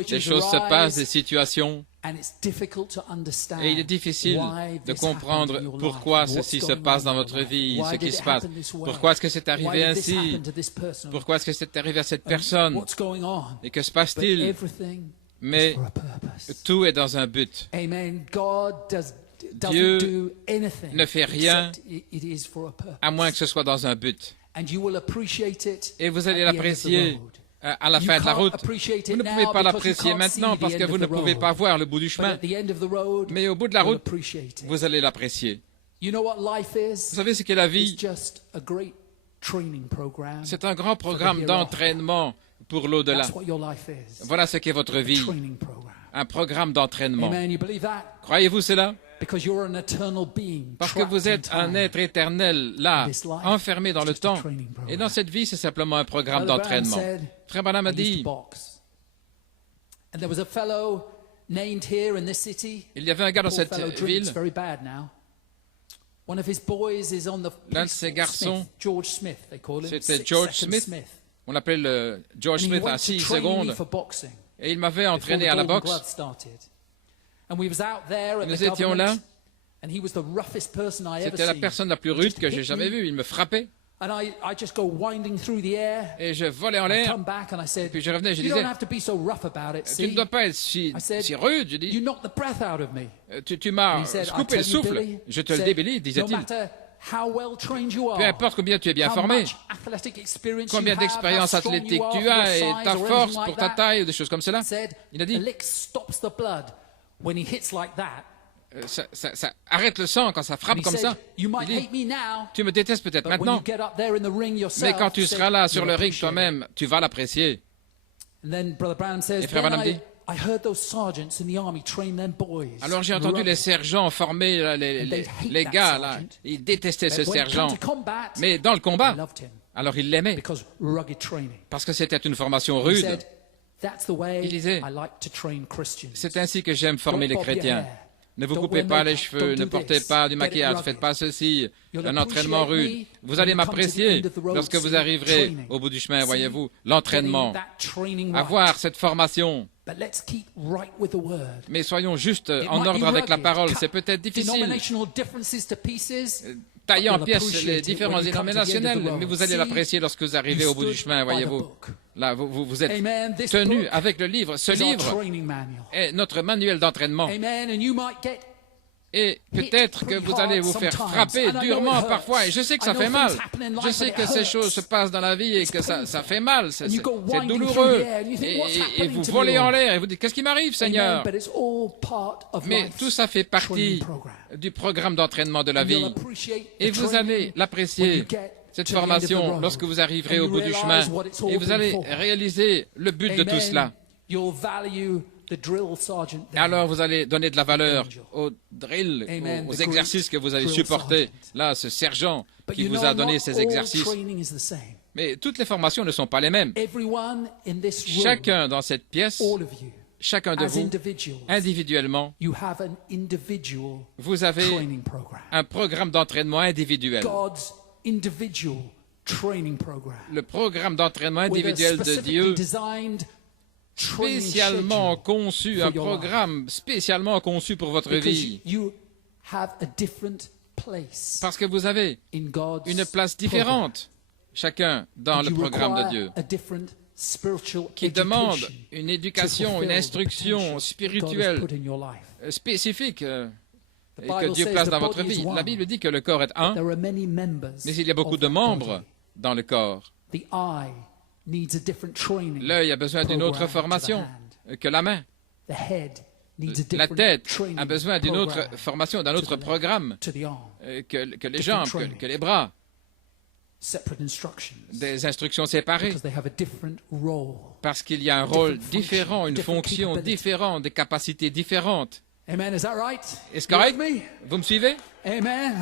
Des choses se passent, des situations. Et il est difficile de comprendre pourquoi ceci se passe dans votre vie, ce qui se passe. Pourquoi est-ce que c'est arrivé ainsi? Pourquoi est-ce que c'est arrivé à cette personne? Et que se passe-t-il? Mais tout est dans un but. Dieu ne fait rien à moins que ce soit dans un but. Et vous allez l'apprécier à la fin de la route. Vous ne pouvez pas l'apprécier maintenant parce que vous ne pouvez pas voir le bout du chemin. Mais au bout de la route, vous allez l'apprécier. Vous savez ce qu'est la vie? C'est un grand programme d'entraînement pour l'au-delà. Voilà ce qu'est votre vie. Un programme d'entraînement. Croyez-vous cela? Parce que vous êtes un être éternel, là, enfermé dans le temps. Et dans cette vie, c'est simplement un programme d'entraînement. Frère Branham a dit, il y avait un gars dans cette ville, l'un de ses garçons, c'était George Smith. On l'appelait George Smith à 6 secondes. Et il m'avait entraîné à la boxe. Nous étions là, C'était la personne la plus rude que j'ai jamais vue. Il me frappait. Et je volais en l'air. Puis je revenais et je disais, tu ne dois pas être si rude. Je dis, tu m'as coupé le souffle. Je te le débellis, disait-il. Peu importe combien tu es bien formé, combien d'expérience athlétique tu as et ta force pour ta taille ou des choses comme cela. Il a dit, ça arrête le sang quand ça frappe comme ça. Il dit, tu me détestes peut-être maintenant, mais quand tu seras là sur le ring toi-même, tu vas l'apprécier. Et Frère Branham dit, alors j'ai entendu les sergents former les gars là. Ils détestaient ce sergent. Mais dans le combat, alors ils l'aimaient. Parce que c'était une formation rude. Il disait, c'est ainsi que j'aime former les chrétiens. Ne vous coupez pas les cheveux, ne portez pas du maquillage, ne faites pas ceci, un entraînement rude. Vous allez m'apprécier lorsque vous arriverez au bout du chemin, voyez-vous, l'entraînement. Avoir cette formation. Mais soyons juste en ordre avec la parole, c'est peut-être difficile. Tailler en pièces les différences dénominationnelles, mais vous allez l'apprécier lorsque vous arrivez au bout du chemin, voyez-vous. Là, vous êtes tenu avec le livre. Ce livre est notre manuel d'entraînement. Et peut-être que vous allez vous faire frapper durement parfois. Et je sais que ça fait mal. Je sais que ces choses se passent dans la vie et que ça fait mal. C'est douloureux. Et vous volez en l'air et vous dites, qu'est-ce qui m'arrive, Seigneur? Mais tout ça fait partie du programme d'entraînement de la vie. Et vous allez l'apprécier, cette formation, lorsque vous arriverez au bout du chemin. Et vous allez réaliser le but de tout cela. Alors vous allez donner de la valeur au drill, aux exercices que vous avez supportés. Là, ce sergent qui vous a donné ces exercices. Mais toutes les formations ne sont pas les mêmes. Chacun dans cette pièce, chacun de vous, individuellement, vous avez un programme d'entraînement individuel. Le programme d'entraînement individuel de Dieu, spécialement conçu, un programme spécialement conçu pour votre vie. Parce que vous avez une place différente, chacun dans le programme de Dieu, qui demande une éducation, une instruction spirituelle spécifique et que Dieu place dans votre vie. La Bible dit que le corps est un, mais il y a beaucoup de membres dans le corps. L'œil a besoin d'une autre formation que la main. La tête a besoin d'une autre formation, d'un autre programme que les jambes, que les bras. Des instructions séparées. Parce qu'il y a un rôle différent, une fonction différente, des capacités différentes. Est-ce correct? Vous me suivez? Amen.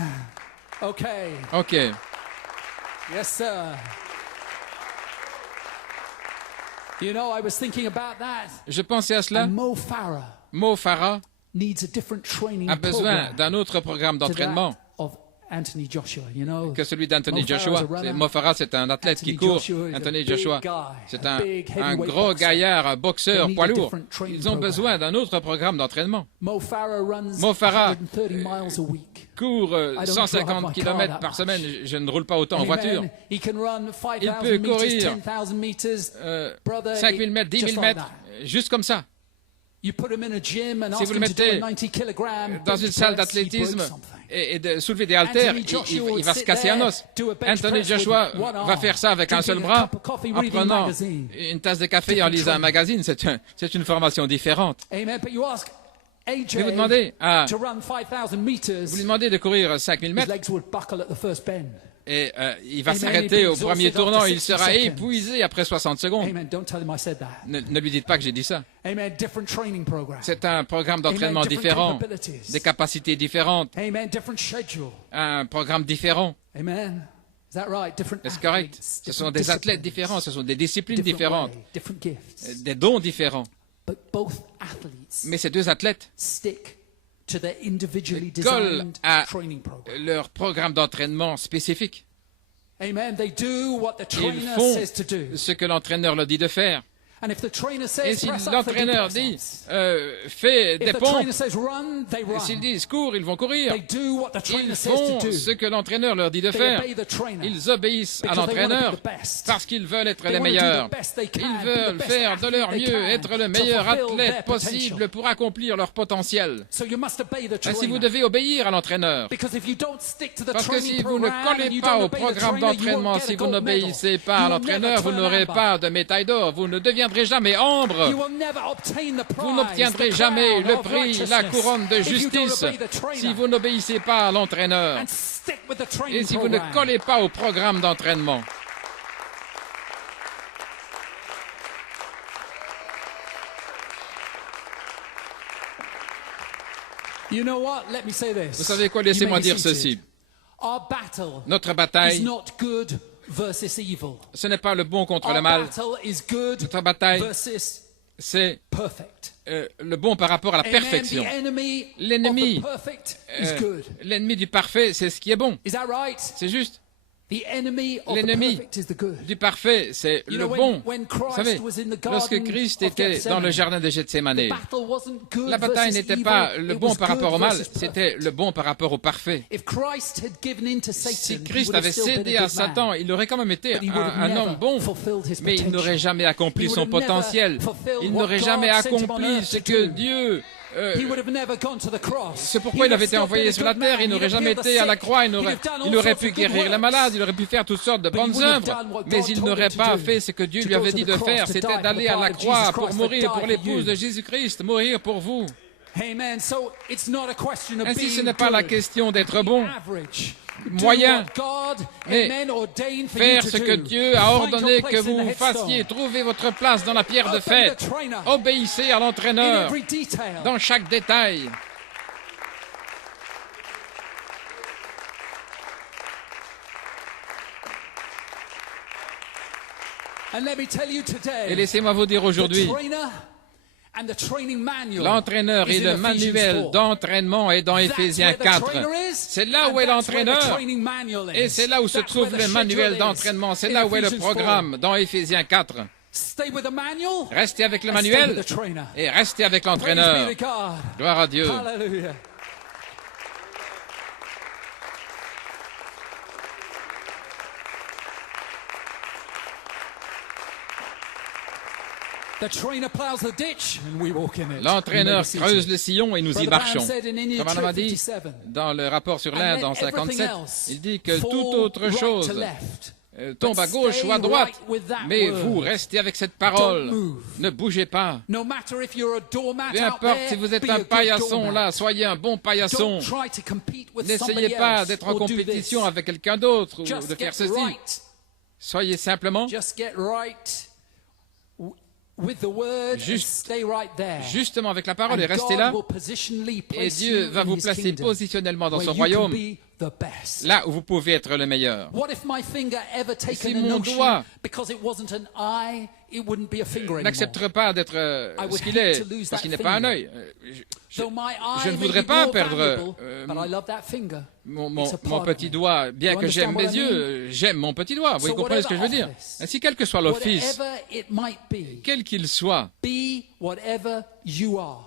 OK. OK. Yes, sir. You know, I was thinking about that. Je pensais à cela. Mo Farah a besoin d'un autre programme d'entraînement que celui d'Anthony Joshua. Mo Farah, c'est un athlète qui court. Anthony Joshua, c'est un gros gaillard, un boxeur poids lourd. Ils ont besoin d'un autre programme d'entraînement. Mo Farah court 150 km par semaine. Je ne roule pas autant en voiture. Il peut courir 5 000 mètres, 10 000 mètres, juste comme ça. Si vous le mettez dans une salle d'athlétisme et de soulever des haltères, il va se casser un os. Anthony Joshua va faire ça avec un seul bras en prenant une tasse de café et en lisant un magazine. C'est une formation différente. Mais vous demandez vous lui demandez de courir 5000 mètres et il va s'arrêter au premier tournant, il sera épuisé après 60 secondes. Ne lui dites pas que j'ai dit ça. C'est un programme d'entraînement différent, des capacités différentes, un programme différent. Est-ce correct? Ce sont des athlètes différents, ce sont des disciplines différentes, des dons différents. Mais ces deux athlètes collent à leur programme d'entraînement spécifique. Ils font ce que l'entraîneur leur dit de faire. Et si l'entraîneur dit fais des pompes, s'ils disent cours, ils vont courir. Ils font ce que l'entraîneur leur dit de faire. Ils obéissent à l'entraîneur parce qu'ils veulent être les meilleurs. Ils veulent faire de leur mieux, être le meilleur athlète possible pour accomplir leur potentiel. Ainsi, vous devez obéir à l'entraîneur. Parce que si vous ne collez pas au programme d'entraînement, si vous n'obéissez pas à l'entraîneur, vous n'aurez pas de médaille d'or. Vous ne deviendrez jamais ambre. Vous n'obtiendrez jamais le prix, la couronne de justice si vous n'obéissez pas à l'entraîneur et si vous ne collez pas au programme d'entraînement. Vous savez quoi? Laissez-moi dire ceci. Notre bataille, ce n'est pas le bon contre le mal. Notre bataille, c'est le bon par rapport à la perfection. L'ennemi du parfait, c'est ce qui est bon. C'est juste. L'ennemi du parfait, c'est le bon. Vous savez, lorsque Christ était dans le jardin de Gethsémani, la bataille n'était pas le bon par rapport au mal, c'était le bon par rapport au parfait. Si Christ avait cédé à Satan, il aurait quand même été un homme bon, mais il n'aurait jamais accompli son potentiel. Il n'aurait jamais accompli ce que Dieu... c'est pourquoi il avait été envoyé sur la terre. Il n'aurait jamais été à la croix. Il aurait pu guérir les malades, il aurait pu faire toutes sortes de bonnes œuvres, mais il n'aurait pas fait ce que Dieu lui avait dit de faire. C'était d'aller à la croix pour mourir pour l'épouse de Jésus-Christ, mourir pour vous. Ainsi, ce n'est pas la question d'être bon, moyen, mais faire ce que Dieu a ordonné que vous fassiez. Trouvez votre place dans la pierre de fête. Obéissez à l'entraîneur dans chaque détail. Et laissez-moi vous dire aujourd'hui, l'entraîneur et le manuel d'entraînement est dans Éphésiens 4. C'est là où est l'entraîneur et c'est là où se trouve le manuel d'entraînement. C'est là où est le programme dans Éphésiens 4. Restez avec le manuel et restez avec l'entraîneur. Gloire à Dieu. L'entraîneur creuse le sillon et nous y marchons. Comme on a dit dans le rapport sur l'Inde en 57, il dit que toute autre chose tombe à gauche ou à droite, mais vous restez avec cette parole. Ne bougez pas. Peu importe si vous êtes un paillasson là, soyez un bon paillasson. N'essayez pas d'être en compétition avec quelqu'un d'autre ou de faire ceci. Soyez simplement justement avec la parole et restez là, et Dieu va vous placer positionnellement dans son royaume, là où vous pouvez être le meilleur. Si mon doigt n'accepterait pas d'être ce qu'il est, parce qu'il n'est pas un œil, je ne voudrais pas perdre mon petit doigt, bien que j'aime mes yeux, j'aime mon petit doigt. Vous comprenez ce que je veux dire? Ainsi, quel que soit l'office, quel qu'il soit,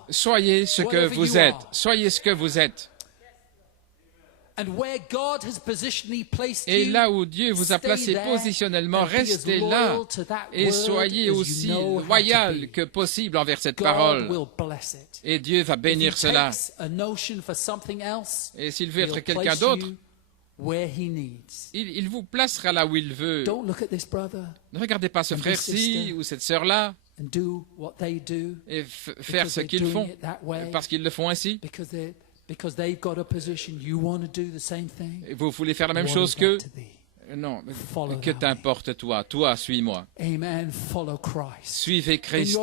soyez ce que vous êtes. Soyez ce que vous êtes. Et là où Dieu vous a placé positionnellement, restez là et soyez aussi loyal que possible envers cette parole. Et Dieu va bénir cela. Et s'il veut être quelqu'un d'autre, il vous placera là où il veut. Ne regardez pas ce frère-ci ou cette sœur-là et faire ce qu'ils font parce qu'ils le font ainsi. Et vous voulez faire la même chose qu'eux? Non, que t'importe toi? Toi, suis-moi. Suivez Christ.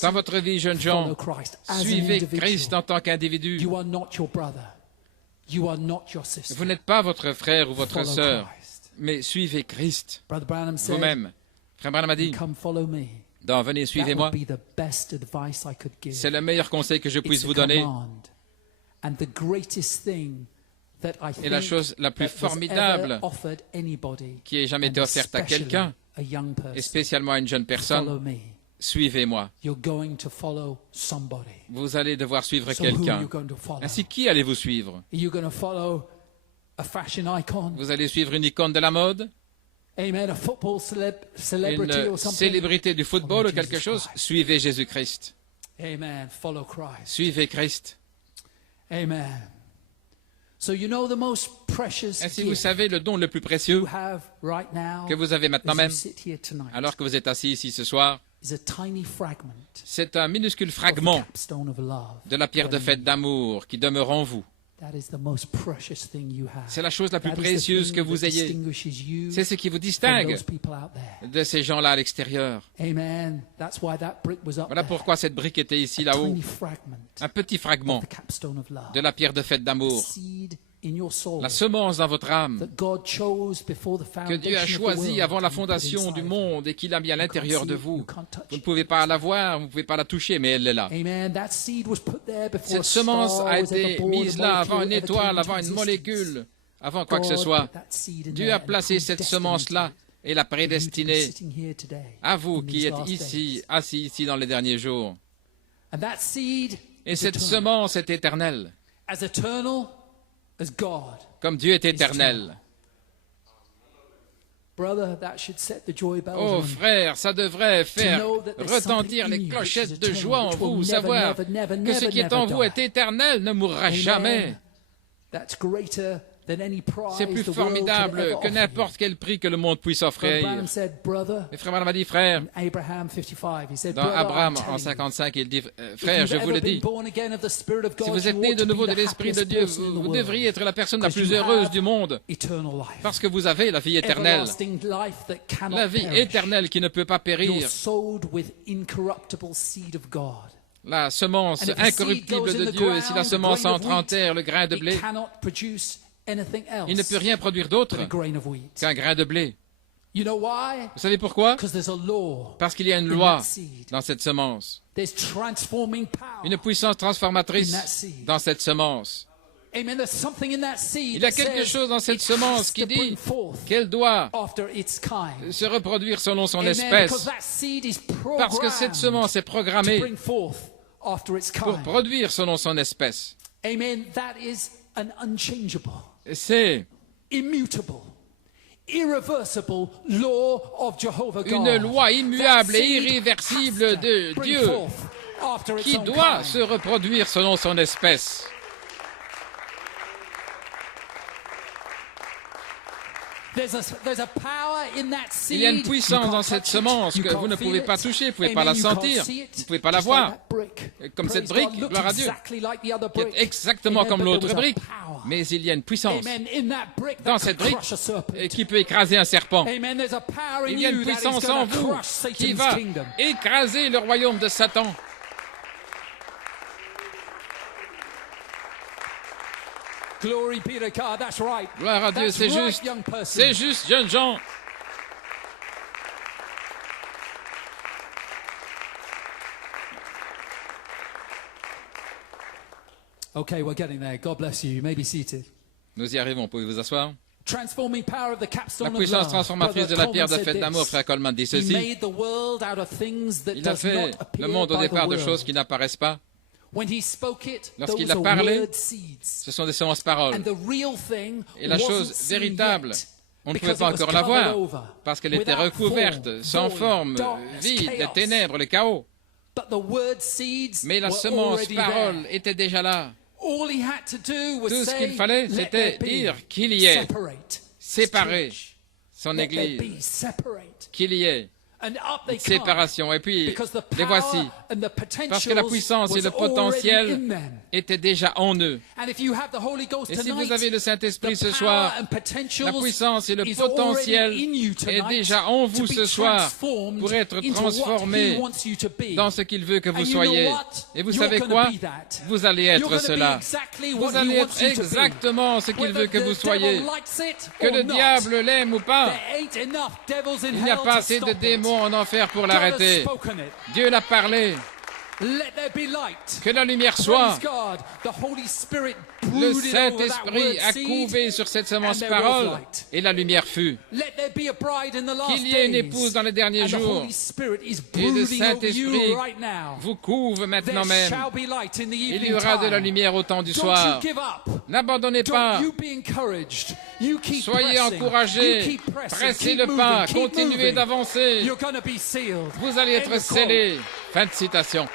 Dans votre vie, jeunes gens, suivez Christ en tant qu'individu. Vous n'êtes pas votre frère ou votre sœur, mais suivez Christ vous-même. Frère Branham a dit, venez, suivez-moi. C'est le meilleur conseil que je puisse vous donner. Et la chose la plus formidable qui ait jamais été offerte à quelqu'un, et spécialement à une jeune personne, suivez-moi. Vous allez devoir suivre quelqu'un. Ainsi, qui allez-vous suivre? Vous allez suivre une icône de la mode? Une célébrité du football ou quelque chose? Suivez Jésus-Christ. Suivez Christ. Ainsi, vous savez le don le plus précieux que vous avez maintenant même, alors que vous êtes assis ici ce soir, c'est un minuscule fragment de la pierre de fête d'amour qui demeure en vous. C'est la chose la plus précieuse que vous ayez. C'est ce qui vous distingue de ces gens-là à l'extérieur. Voilà pourquoi cette brique était ici, là-haut. Un petit fragment de la pierre de fête d'amour. La semence dans votre âme que Dieu a choisie avant la fondation du monde et qu'il a mis à l'intérieur de vous. Vous ne pouvez pas la voir, vous ne pouvez pas la toucher, mais elle est là. Cette semence a été mise là avant une étoile, avant une molécule, avant quoi que ce soit. Dieu a placé cette semence-là et l'a prédestinée à vous qui êtes ici, assis ici dans les derniers jours. Et cette semence est éternelle. Comme Dieu est éternel. Oh frère, ça devrait faire retentir les clochettes de joie en vous, savoir que ce qui est en vous est éternel, ne mourra jamais. C'est plus formidable que n'importe quel prix que le monde puisse offrir. Et frère Branham a dit, frère, dans Abraham en 55, il dit, frère, je vous le dis, si vous êtes né de nouveau de l'Esprit de Dieu, vous devriez être la personne la plus heureuse du monde, parce que vous avez la vie éternelle, la vie éternelle qui ne peut pas périr. La semence incorruptible de Dieu, et si la semence entre en terre, le grain de blé, il ne peut rien produire d'autre qu'un grain de blé. Vous savez pourquoi? Parce qu'il y a une loi dans cette semence. Une puissance transformatrice dans cette semence. Il y a quelque chose dans cette semence qui dit qu'elle doit se reproduire selon son espèce. Parce que cette semence est programmée pour produire selon son espèce. C'est une loi immuable et irréversible de Dieu qui doit se reproduire selon son espèce. Il y a une puissance dans cette semence que vous ne pouvez pas toucher, vous ne pouvez pas la sentir, vous ne pouvez pas la voir. Comme cette brique, gloire à Dieu, qui est exactement comme l'autre brique. Mais il y a une puissance dans cette brique qui peut écraser un serpent. Il y a une puissance en vous qui va écraser le royaume de Satan. Gloire à Dieu, c'est juste, jeunes gens. Okay, we're getting there. God bless you. You may be seated. Nous y arrivons, pouvez vous asseoir. La puissance transformatrice de la pierre de fête d'amour, frère Coleman dit ceci. Il a fait le monde au départ de choses qui n'apparaissent pas. Lorsqu'il a parlé, ce sont des semences paroles. Et la chose véritable, on ne pouvait pas encore la voir, parce qu'elle était recouverte, sans forme, vide, les ténèbres, le chaos. Mais la semence parole était déjà là. Tout ce qu'il fallait, c'était dire qu'il y ait séparé son Église, qu'il y ait une séparation. Et puis, les voici. Parce que la puissance et le potentiel étaient déjà en eux. Et si vous avez le Saint-Esprit ce soir, la puissance et le potentiel est déjà en vous ce soir pour être transformé dans ce qu'il veut que vous soyez. Et vous savez quoi? Vous allez être cela. Vous allez être exactement ce qu'il veut que vous soyez. Que le diable l'aime ou pas, il n'y a pas assez de démons en enfer pour l'arrêter. Dieu l'a parlé. Que la lumière soit. Le Saint-Esprit a couvé sur cette semence parole et la lumière fut. Qu'il y ait une épouse dans les derniers jours et le Saint-Esprit vous couvre maintenant même. Il y aura de la lumière au temps du soir. N'abandonnez pas. Soyez encouragés. Pressez le pas. Continuez d'avancer. Vous allez être scellés. Fin de citation.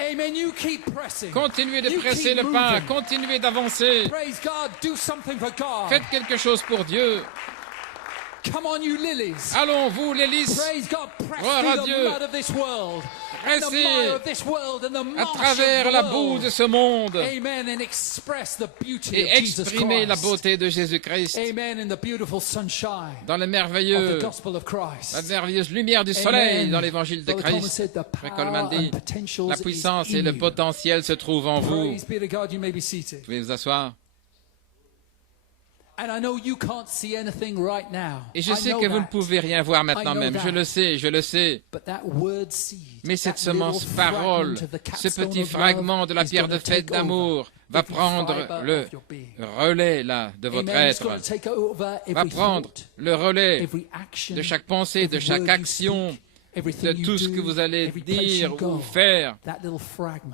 Amen. You keep pressing. Continuez de presser le pas, continuez d'avancer. Praise God. Do something for God. Faites quelque chose pour Dieu. Come on, you lilies. Allons, vous, les lys. Praise God. Press Gloire à Dieu. Pressez à travers la boue de ce monde. Amen. And express the beauty et of Jesus exprimez Christ. La beauté de Jésus-Christ. Amen. In the beautiful sunshine dans la merveilleuse lumière du soleil. Amen. Dans l'évangile de Christ. Frère Coleman dit, la puissance et le potentiel se trouvent en vous. Vous pouvez vous asseoir. Et je sais que vous ne pouvez rien voir maintenant même. Je le sais. Mais cette semence parole, ce petit fragment de la pierre de fête d'amour, va prendre le relais là de votre être, va prendre le relais de chaque pensée, de chaque action, de tout ce que vous allez dire ou faire.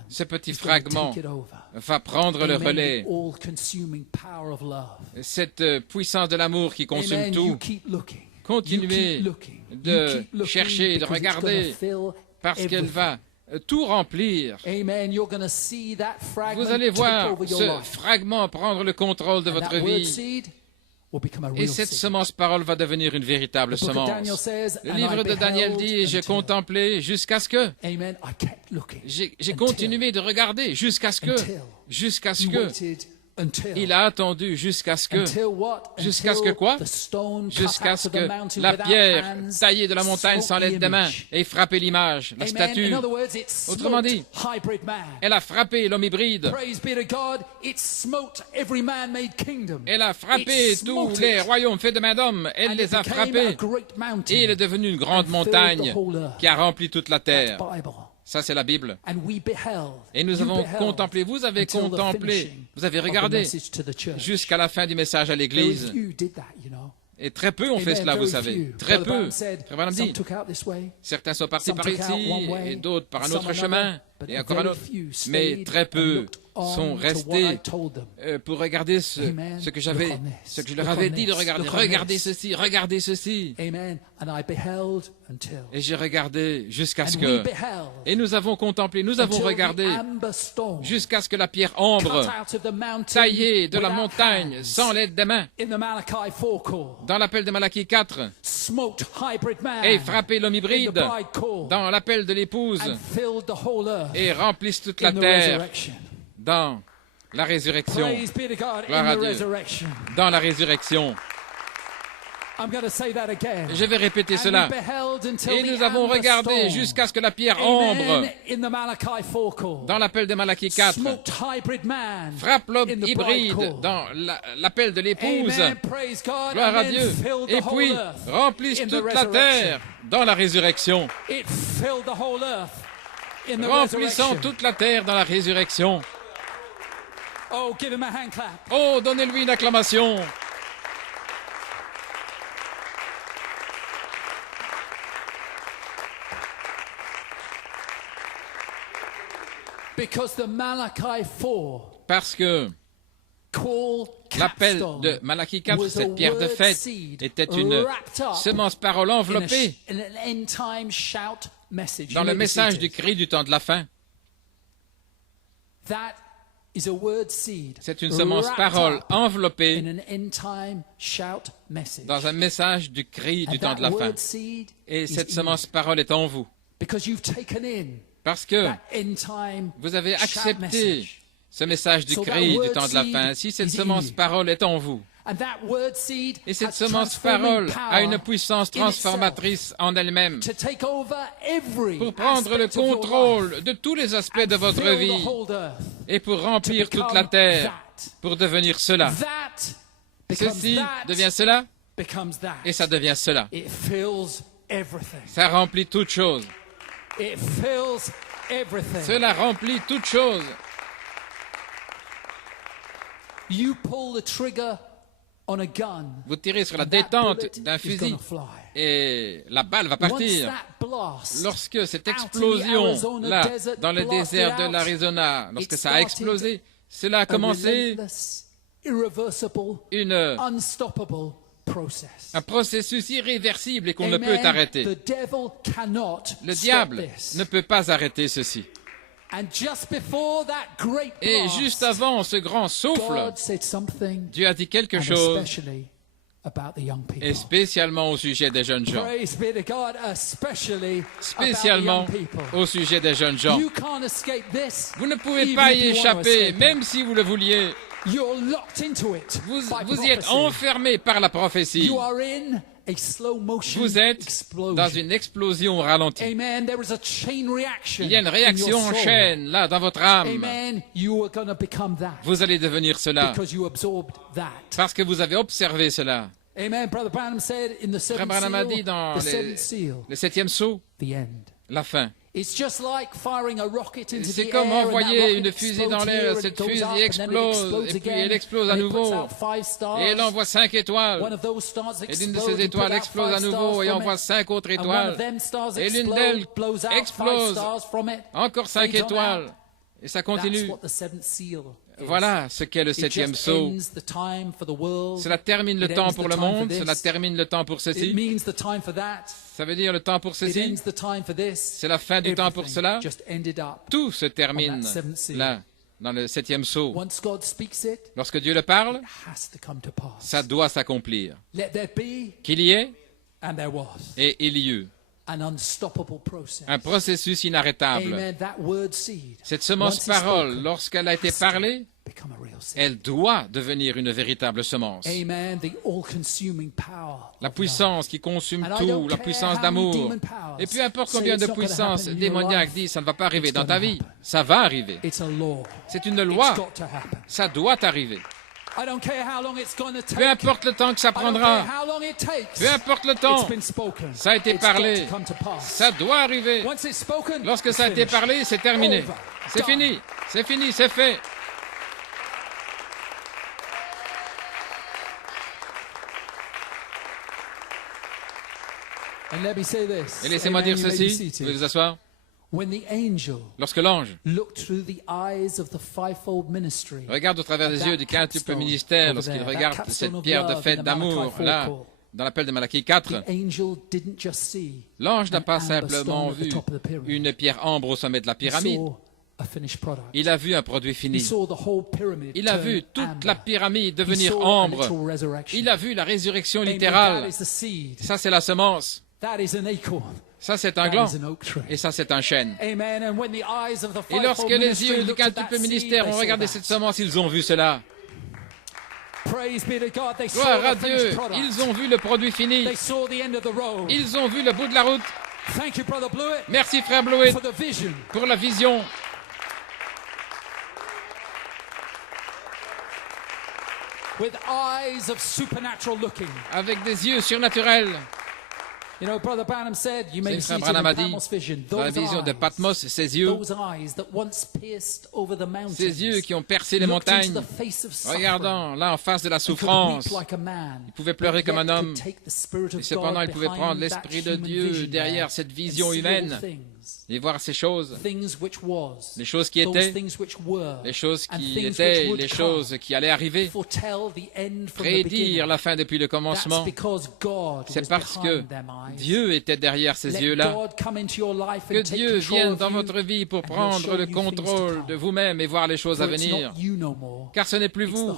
Ce petit fragment va prendre le relais. Cette puissance de l'amour qui consume tout. Continuez de chercher, de regarder, parce qu'elle va tout remplir. Vous allez voir ce fragment prendre le contrôle de votre vie. Et cette semence parole va devenir une véritable semence. Le livre de Daniel dit, j'ai contemplé jusqu'à ce que... J'ai continué de regarder jusqu'à ce que... Il a attendu jusqu'à ce que quoi? Jusqu'à ce que la pierre taillée de la montagne sans l'aide des mains ait frappé l'image, la statue. Autrement dit, elle a frappé l'homme hybride. Elle a frappé tous les royaumes faits de main d'homme. Elle les a frappés. Et il est devenu une grande montagne qui a rempli toute la terre. Ça, c'est la Bible. Et nous avons contemplé, vous avez contemplé, vous avez regardé jusqu'à la fin du message à l'Église. Et très peu ont fait cela, vous savez. Très peu. Frère Branham dit, certains sont partis par ici et d'autres par un autre chemin et encore un autre. Mais très peu sont restés pour regarder ce que je leur avais dit de regarder. Regardez ceci, regardez ceci. Et j'ai regardé jusqu'à ce que... Et nous avons contemplé, nous avons regardé jusqu'à ce que la pierre ambre, taillée de la montagne, sans l'aide des mains, dans l'appel de Malachie 4, ait frappé l'homme hybride, dans l'appel de l'épouse, et remplisse toute la terre. Dans la résurrection. Gloire à Dieu. Dans la résurrection. Je vais répéter cela. Et nous avons regardé jusqu'à ce que la pierre ambre, dans l'appel de Malachie 4, frappe l'homme hybride dans l'appel de l'épouse. Gloire à Dieu. Et puis remplisse toute la terre dans la résurrection. Remplissant toute la terre dans la résurrection. Oh, donnez-lui une acclamation. Parce que l'appel de Malachie 4, cette pierre de fête, était une semence parole enveloppée dans le message du cri du temps de la fin. C'est une semence parole enveloppée dans un message du cri du temps de la fin. Et cette semence parole est en vous. Parce que vous avez accepté ce message du cri du temps de la fin. Si cette semence parole est en vous, et cette semence parole a une puissance transformatrice en elle-même pour prendre le contrôle de tous les aspects de votre vie et pour remplir toute la terre, pour devenir cela. Ceci devient cela et ça devient cela. Ça remplit toute chose. everything. Cela remplit toute chose. You pull the trigger on a gun. Vous tirez sur la détente d'un fusil et la balle va partir. Lorsque cette explosion, là, dans le désert de l'Arizona, lorsque ça a explosé, cela a commencé un processus irréversible et qu'on ne peut arrêter. Le diable ne peut pas arrêter ceci. Et juste avant ce grand souffle, Dieu a dit quelque chose, et spécialement au sujet des jeunes gens. Spécialement au sujet des jeunes gens. Vous ne pouvez pas y échapper, même si vous le vouliez. Vous y êtes enfermé par la prophétie. Vous êtes dans une explosion ralentie. Il y a une réaction en chaîne, là, dans votre âme. Vous allez devenir cela parce que vous avez observé cela. Frère Branham a dit dans le septième sceau, la fin. C'est comme envoyer une fusée dans l'air, cette fusée explose, et puis elle explose à nouveau, et elle envoie 5 étoiles, et l'une de ces étoiles explose à nouveau, et envoie 5 autres étoiles, et l'une d'elles explose, encore 5 étoiles, et ça continue. Voilà ce qu'est le septième sceau. Cela termine le temps pour le monde, cela termine le temps pour ceci. Ça veut dire le temps pour ceci. C'est la fin du temps pour cela. Tout se termine là, dans le septième sceau. Lorsque Dieu le parle, ça doit s'accomplir. Qu'il y ait, et il y eut. Un processus inarrêtable. Cette semence parole, lorsqu'elle a été parlée, elle doit devenir une véritable semence. La puissance qui consume tout, la puissance d'amour. Et peu importe combien de puissance démoniaque dit, ça ne va pas arriver dans ta vie, ça va arriver. C'est une loi, ça doit arriver. Peu importe le temps que ça prendra, peu importe le temps, ça a été parlé, ça doit arriver. Lorsque ça a été parlé, c'est terminé. C'est fini, c'est fini, c'est fait. Et laissez-moi dire ceci, vous pouvez vous asseoir. Lorsque l'ange regarde au travers des yeux du quintuple ministère, lorsqu'il regarde cette pierre de fête d'amour, là, dans l'appel de Malachie 4, l'ange n'a pas simplement vu une pierre ambre au sommet de la pyramide. Il a vu un produit fini. Il a vu toute la pyramide devenir ambre. Il a vu la résurrection littérale. Ça, c'est la semence. Ça, c'est un gland. Et ça, c'est un chêne. Et lorsque les yeux du quintuple ministère ont regardé cette semence, ils ont vu cela. Gloire à Dieu. Ils ont vu le produit fini. Ils ont vu le bout de la route. Merci, frère Blewett, pour la vision. Avec des yeux surnaturels. Frère Branham a dit, dans la vision de Patmos, ces yeux qui ont percé les montagnes, regardant là en face de la souffrance, il pouvait pleurer comme un homme, et cependant il pouvait prendre l'Esprit de Dieu derrière cette vision humaine et voir ces choses, les choses qui étaient, les choses qui étaient, les choses qui allaient arriver, prédire la fin depuis le commencement. C'est parce que Dieu était derrière ces yeux-là. Que Dieu vienne dans votre vie pour prendre le contrôle de vous-même et voir les choses à venir. Car ce n'est plus vous,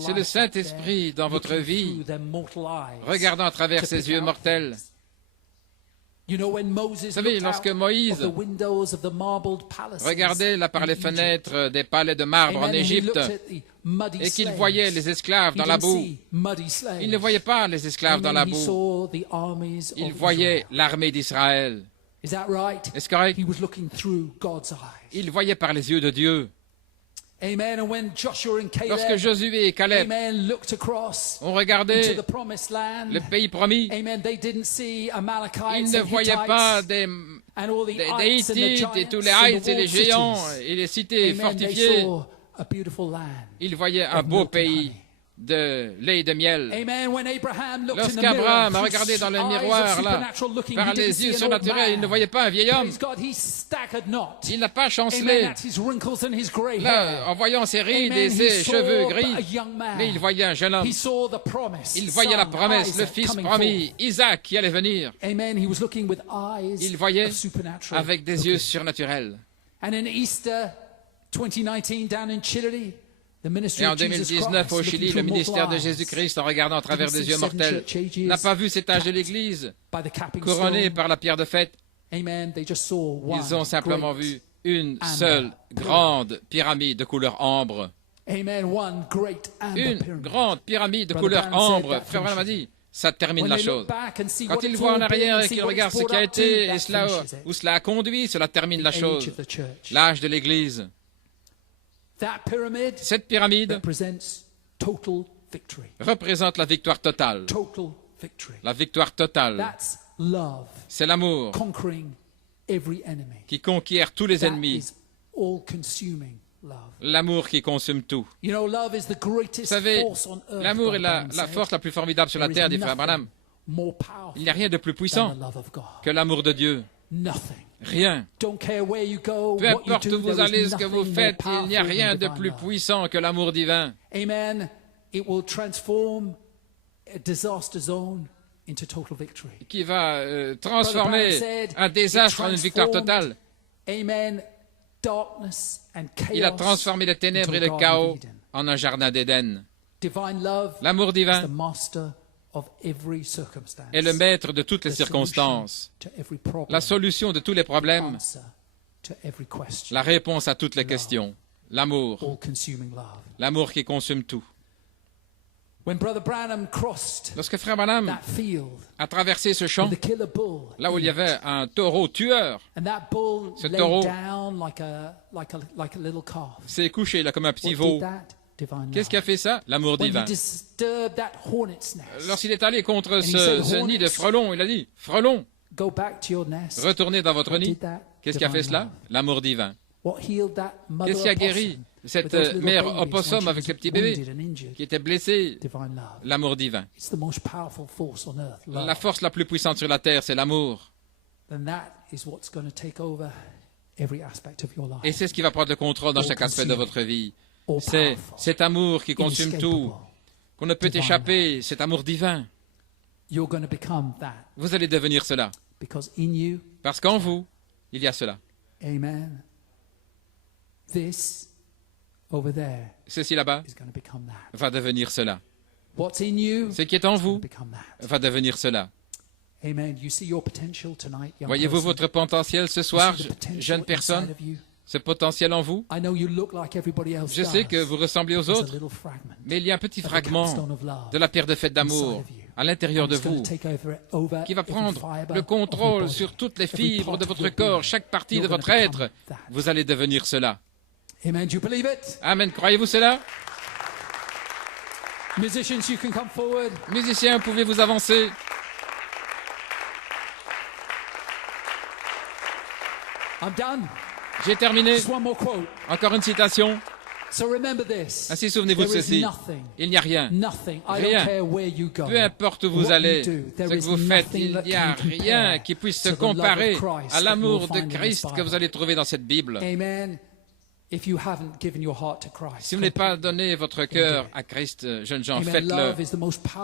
c'est le Saint-Esprit dans votre vie, regardant à travers ses yeux mortels. Vous savez, lorsque Moïse regardait là par les fenêtres des palais de marbre en Égypte et qu'il voyait les esclaves dans la boue, il ne voyait pas les esclaves dans la boue, il voyait l'armée d'Israël. Est-ce correct? Il voyait par les yeux de Dieu. Lorsque Josué et Caleb ont regardé le pays promis, ils ne voyaient pas des des Hittites et tous les Hites et les géants et les cités fortifiées. Ils voyaient un beau pays de lait et de miel. Lorsqu'Abraham a regardé dans le miroir, là, par les yeux surnaturels, il ne voyait pas un vieil homme. Il n'a pas chancelé. Là, en voyant ses rides et ses cheveux gris, mais il voyait un jeune homme. Il voyait la promesse, le fils promis, Isaac, qui allait venir. Il voyait avec des yeux surnaturels. Et en 2019, au Chili, le ministère de Jésus-Christ, en regardant à travers des yeux mortels, n'a pas vu cet âge de l'Église couronné par la pierre de fête. Ils ont simplement vu une seule grande pyramide de couleur ambre. Une grande pyramide de couleur ambre. Frère Branham a dit, ça termine la chose. Quand il voit en arrière et qu'il regarde ce qui a été et où cela a conduit, cela termine la chose. L'âge de l'Église. Cette pyramide représente la victoire totale. La victoire totale. C'est l'amour qui conquiert tous les ennemis. L'amour qui consume tout. Vous savez, l'amour est la force la plus formidable sur la terre, dit Frère Branham. Il n'y a rien de plus puissant que l'amour de Dieu. Rien. Peu importe où vous allez, ce que vous faites, il n'y a rien de plus puissant que l'amour divin. Amen. It will transform a disaster zone into total victory. Qui va transformer un désastre en une victoire totale. Amen. Darkness and chaos. Il a transformé les ténèbres et le chaos en un jardin d'Éden. L'amour divin est le maître de toutes les circonstances, la solution de tous les problèmes, la réponse à toutes les questions. L'amour, l'amour qui consume tout. Lorsque Frère Branham a traversé ce champ, là où il y avait un taureau tueur, ce taureau s'est couché là comme un petit veau. Qu'est-ce qui a fait ça? L'amour divin. Lorsqu'il est allé contre ce nid de frelons, il a dit, frelons, retournez dans votre nid. Qu'est-ce qui a fait cela? L'amour divin. Qu'est-ce qui a guéri cette mère opossum avec le petit bébé qui était blessé? L'amour divin. La force la plus puissante sur la terre, c'est l'amour. Et c'est ce qui va prendre le contrôle dans chaque aspect de votre vie. C'est cet amour qui consume tout, qu'on ne peut échapper, cet amour divin. Vous allez devenir cela. Parce qu'en vous, il y a cela. Amen. Ceci là-bas va devenir cela. Ce qui est en vous va devenir cela. Voyez-vous votre potentiel ce soir, jeune personne? Ce potentiel en vous? Je sais que vous ressemblez aux autres, mais il y a un petit fragment de la pierre de fête d'amour à l'intérieur de vous qui va prendre le contrôle sur toutes les fibres de votre corps, chaque partie de votre être. Vous allez devenir cela. Amen. Croyez-vous cela? Musiciens, pouvez-vous avancer? J'ai terminé. Encore une citation. Ainsi, souvenez-vous de ceci. Il n'y a rien. Rien. Peu importe où vous allez, ce que vous faites, il n'y a rien qui puisse se comparer à l'amour de Christ que vous allez trouver dans cette Bible. Si vous n'avez pas donné votre cœur à Christ, jeunes gens, faites-le.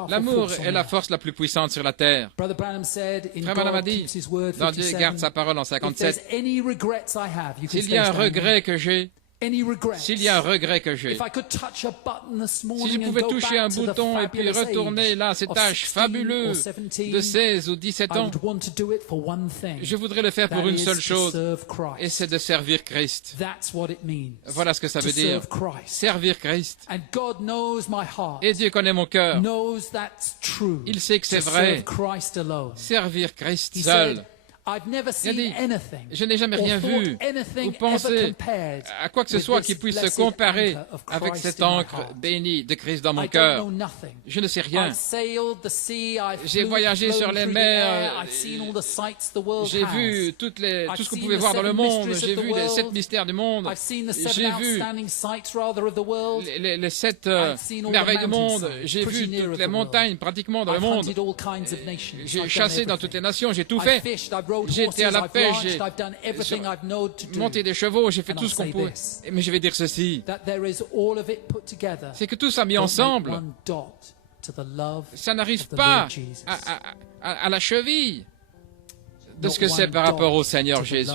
L'amour est la force la plus puissante sur la terre. Frère Branham a dit, dans Dieu garde sa parole en 57, s'il y a un regret que j'ai, s'il y a un regret que j'ai, si je pouvais toucher un bouton et puis retourner là, cet âge fabuleux de 16 ou 17 ans, je voudrais le faire pour une seule chose, et c'est de servir Christ. Voilà ce que ça veut dire, servir Christ. Et Dieu connaît mon cœur. Il sait que c'est vrai, servir Christ seul. Il a dit, je n'ai jamais rien vu ou pensé à quoi que ce soit qui puisse se comparer avec cette encre bénie de Christ dans mon cœur. Je ne sais rien. J'ai voyagé sur les mers, j'ai vu tout ce qu'on pouvait voir dans le monde, j'ai vu les 7 mystères du monde, j'ai vu les 7 merveilles du monde, j'ai vu toutes les montagnes pratiquement dans le monde. J'ai chassé dans toutes les nations, j'ai tout fait. J'ai été à la pêche, j'ai monté des chevaux, j'ai fait tout ce qu'on pouvait. Mais je vais dire ceci, c'est que tout ça mis ensemble, ça n'arrive pas à la cheville de ce que c'est par rapport au Seigneur Jésus.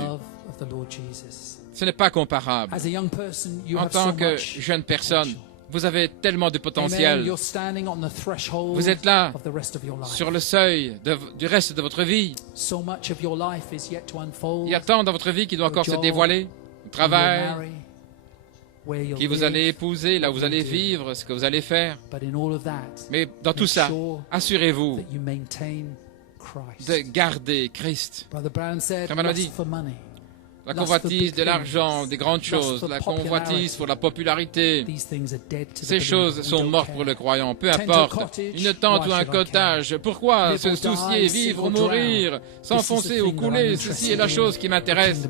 Ce n'est pas comparable. En tant que jeune personne, vous avez tellement de potentiel. Vous êtes là, sur le seuil du reste de votre vie. Il y a tant dans votre vie qui doit encore se dévoiler. Le travail, qui vous allez épouser, là où vous allez vivre, ce que vous allez faire. Mais dans tout ça, assurez-vous de garder Christ. Comme on a dit, la convoitise de l'argent, des grandes choses, la convoitise pour la popularité. Ces choses sont mortes pour le croyant, peu importe. Une tente ou un cottage, pourquoi se soucier, vivre ou mourir, s'enfoncer ou couler, ceci est la chose qui m'intéresse,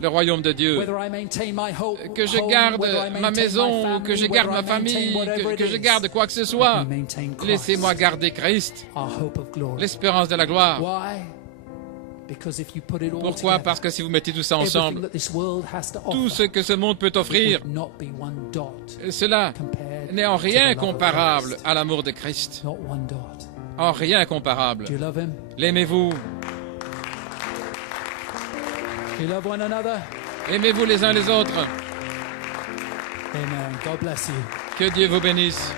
le royaume de Dieu. Que je garde ma maison, ou que je garde ma famille, que je garde quoi que ce soit, laissez-moi garder Christ, l'espérance de la gloire. Pourquoi? Parce que si vous mettez tout ça ensemble, tout ce que ce monde peut offrir, cela n'est en rien comparable à l'amour de Christ. En rien comparable. L'aimez-vous? Aimez-vous les uns les autres? Que Dieu vous bénisse.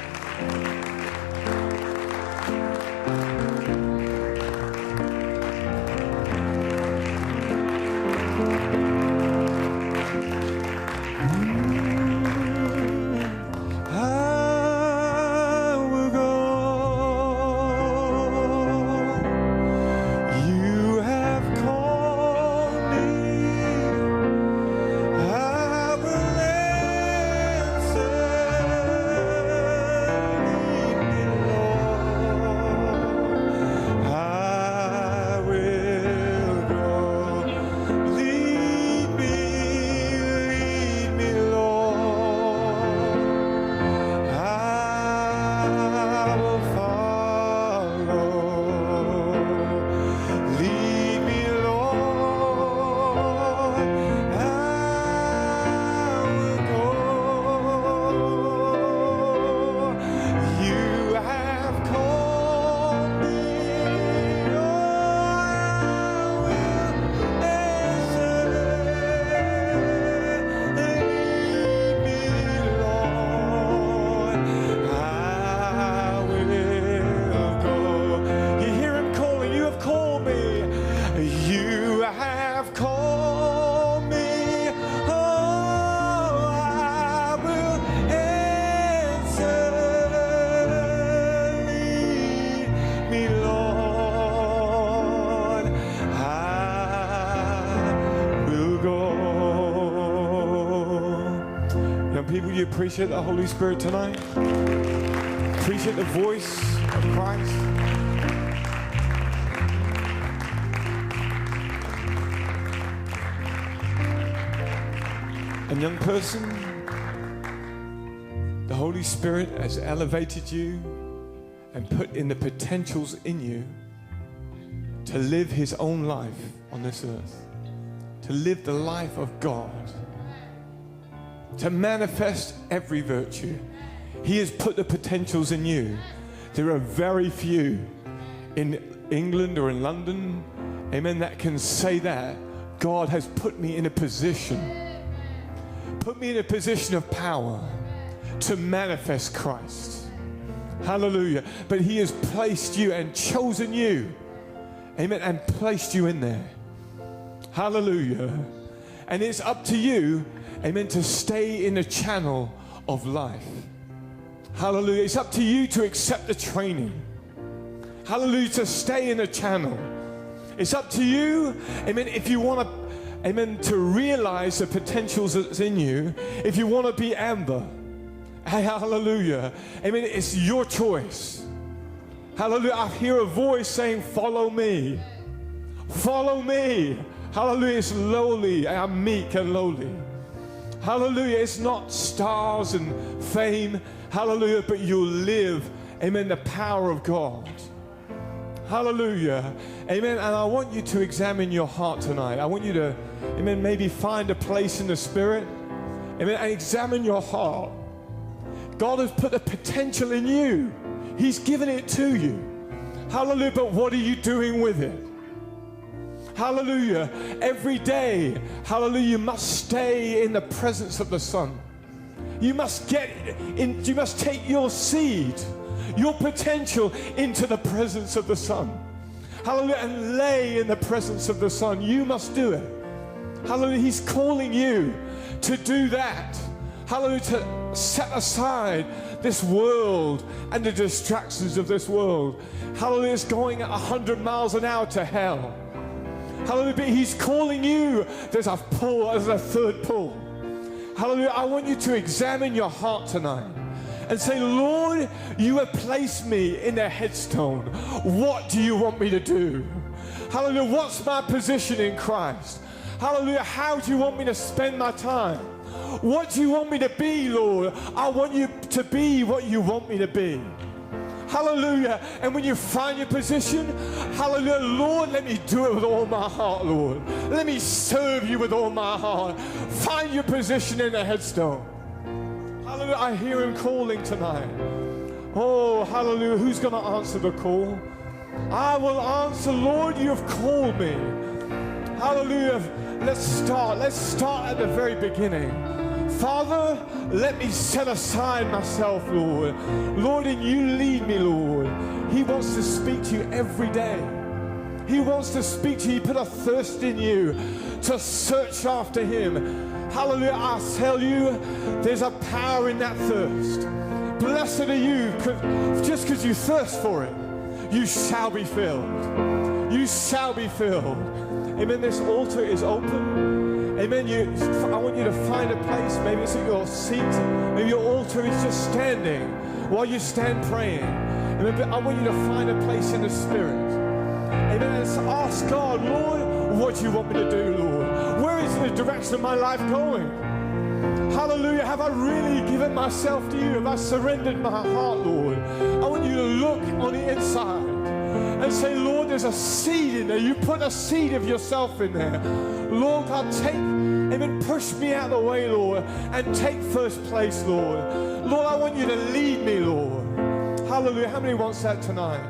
People, you appreciate the Holy Spirit tonight? Appreciate the voice of Christ? And young person, the Holy Spirit has elevated you and put in the potentials in you to live His own life on this earth, to live the life of God, to manifest every virtue. He has put the potentials in you. There are very few in England or in London, amen, that can say that. God has put me in a position of power to manifest Christ. Hallelujah. But He has placed you and chosen you, amen, and placed you in there. Hallelujah. And it's up to you, amen, to stay in the channel of life. Hallelujah. It's up to you to accept the training. Hallelujah. To stay in the channel. It's up to you, amen, if you want to, amen, to realize the potentials that's in you, if you want to be Amber. Hey, hallelujah. Amen, it's your choice. Hallelujah. I hear a voice saying, follow me. Follow me. Hallelujah. It's lowly. I'm meek and lowly. Hallelujah. It's not stars and fame. Hallelujah. But you'll live, amen, the power of God. Hallelujah. Amen. And I want you to examine your heart tonight. I want you to, amen, maybe find a place in the Spirit. Amen. And examine your heart. God has put the potential in you. He's given it to you. Hallelujah. But what are you doing with it? Hallelujah. Every day, hallelujah, you must stay in the presence of the Son. You must you must take your seed, your potential into the presence of the Son. Hallelujah. And lay in the presence of the Son. You must do it. Hallelujah. He's calling you to do that. Hallelujah. To set aside this world and the distractions of this world. Hallelujah. It's going at 100 miles an hour to hell. Hallelujah. But He's calling you. There's a pull, there's a third pull. Hallelujah. I want you to examine your heart tonight and say, Lord, you have placed me in a headstone. What do you want me to do? Hallelujah. What's my position in Christ? Hallelujah. How do you want me to spend my time? What do you want me to be, Lord? I want you to be what you want me to be. Hallelujah. And when you find your position, hallelujah, Lord, let me do it with all my heart, Lord. Let me serve you with all my heart. Find your position in the headstone. Hallelujah. I hear Him calling tonight. Oh, hallelujah. Who's going to answer the call? I will answer, Lord, you have called me. Hallelujah. Let's start. Let's start at the very beginning. Father, let me set aside myself, Lord. Lord, and you lead me, Lord. He wants to speak to you every day. He wants to speak to you. He put a thirst in you to search after Him. Hallelujah. I tell you, there's a power in that thirst. Blessed are you, just because you thirst for it, you shall be filled. You shall be filled. Amen. This altar is open. Amen. I want you to find a place. Maybe it's at your seat. Maybe your altar is just standing while you stand praying. Amen. But I want you to find a place in the Spirit. Amen. And ask God, Lord, what do you want me to do, Lord? Where is the direction of my life going? Hallelujah. Have I really given myself to you? Have I surrendered my heart, Lord? I want you to look on the inside and say, Lord, there's a seed in there. You put a seed of yourself in there. Lord, God, take, amen, push me out of the way, Lord, and take first place, Lord. Lord, I want you to lead me, Lord. Hallelujah. How many wants that tonight?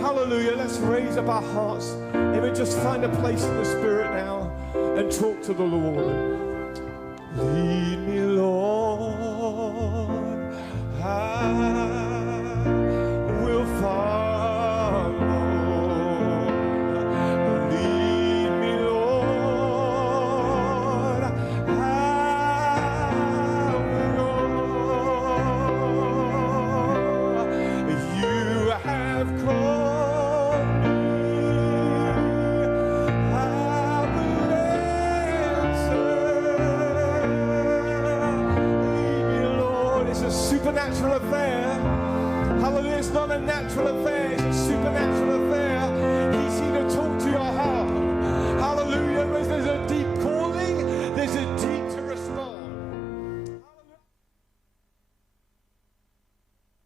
Hallelujah. Let's raise up our hearts. Amen. Just find a place in the Spirit now and talk to the Lord. Lead me, Lord. I will follow. Lead me, Lord. I will go. You have called me. I will answer. Lead me, Lord. It's a supernatural affair. Hallelujah. It's not a natural affair.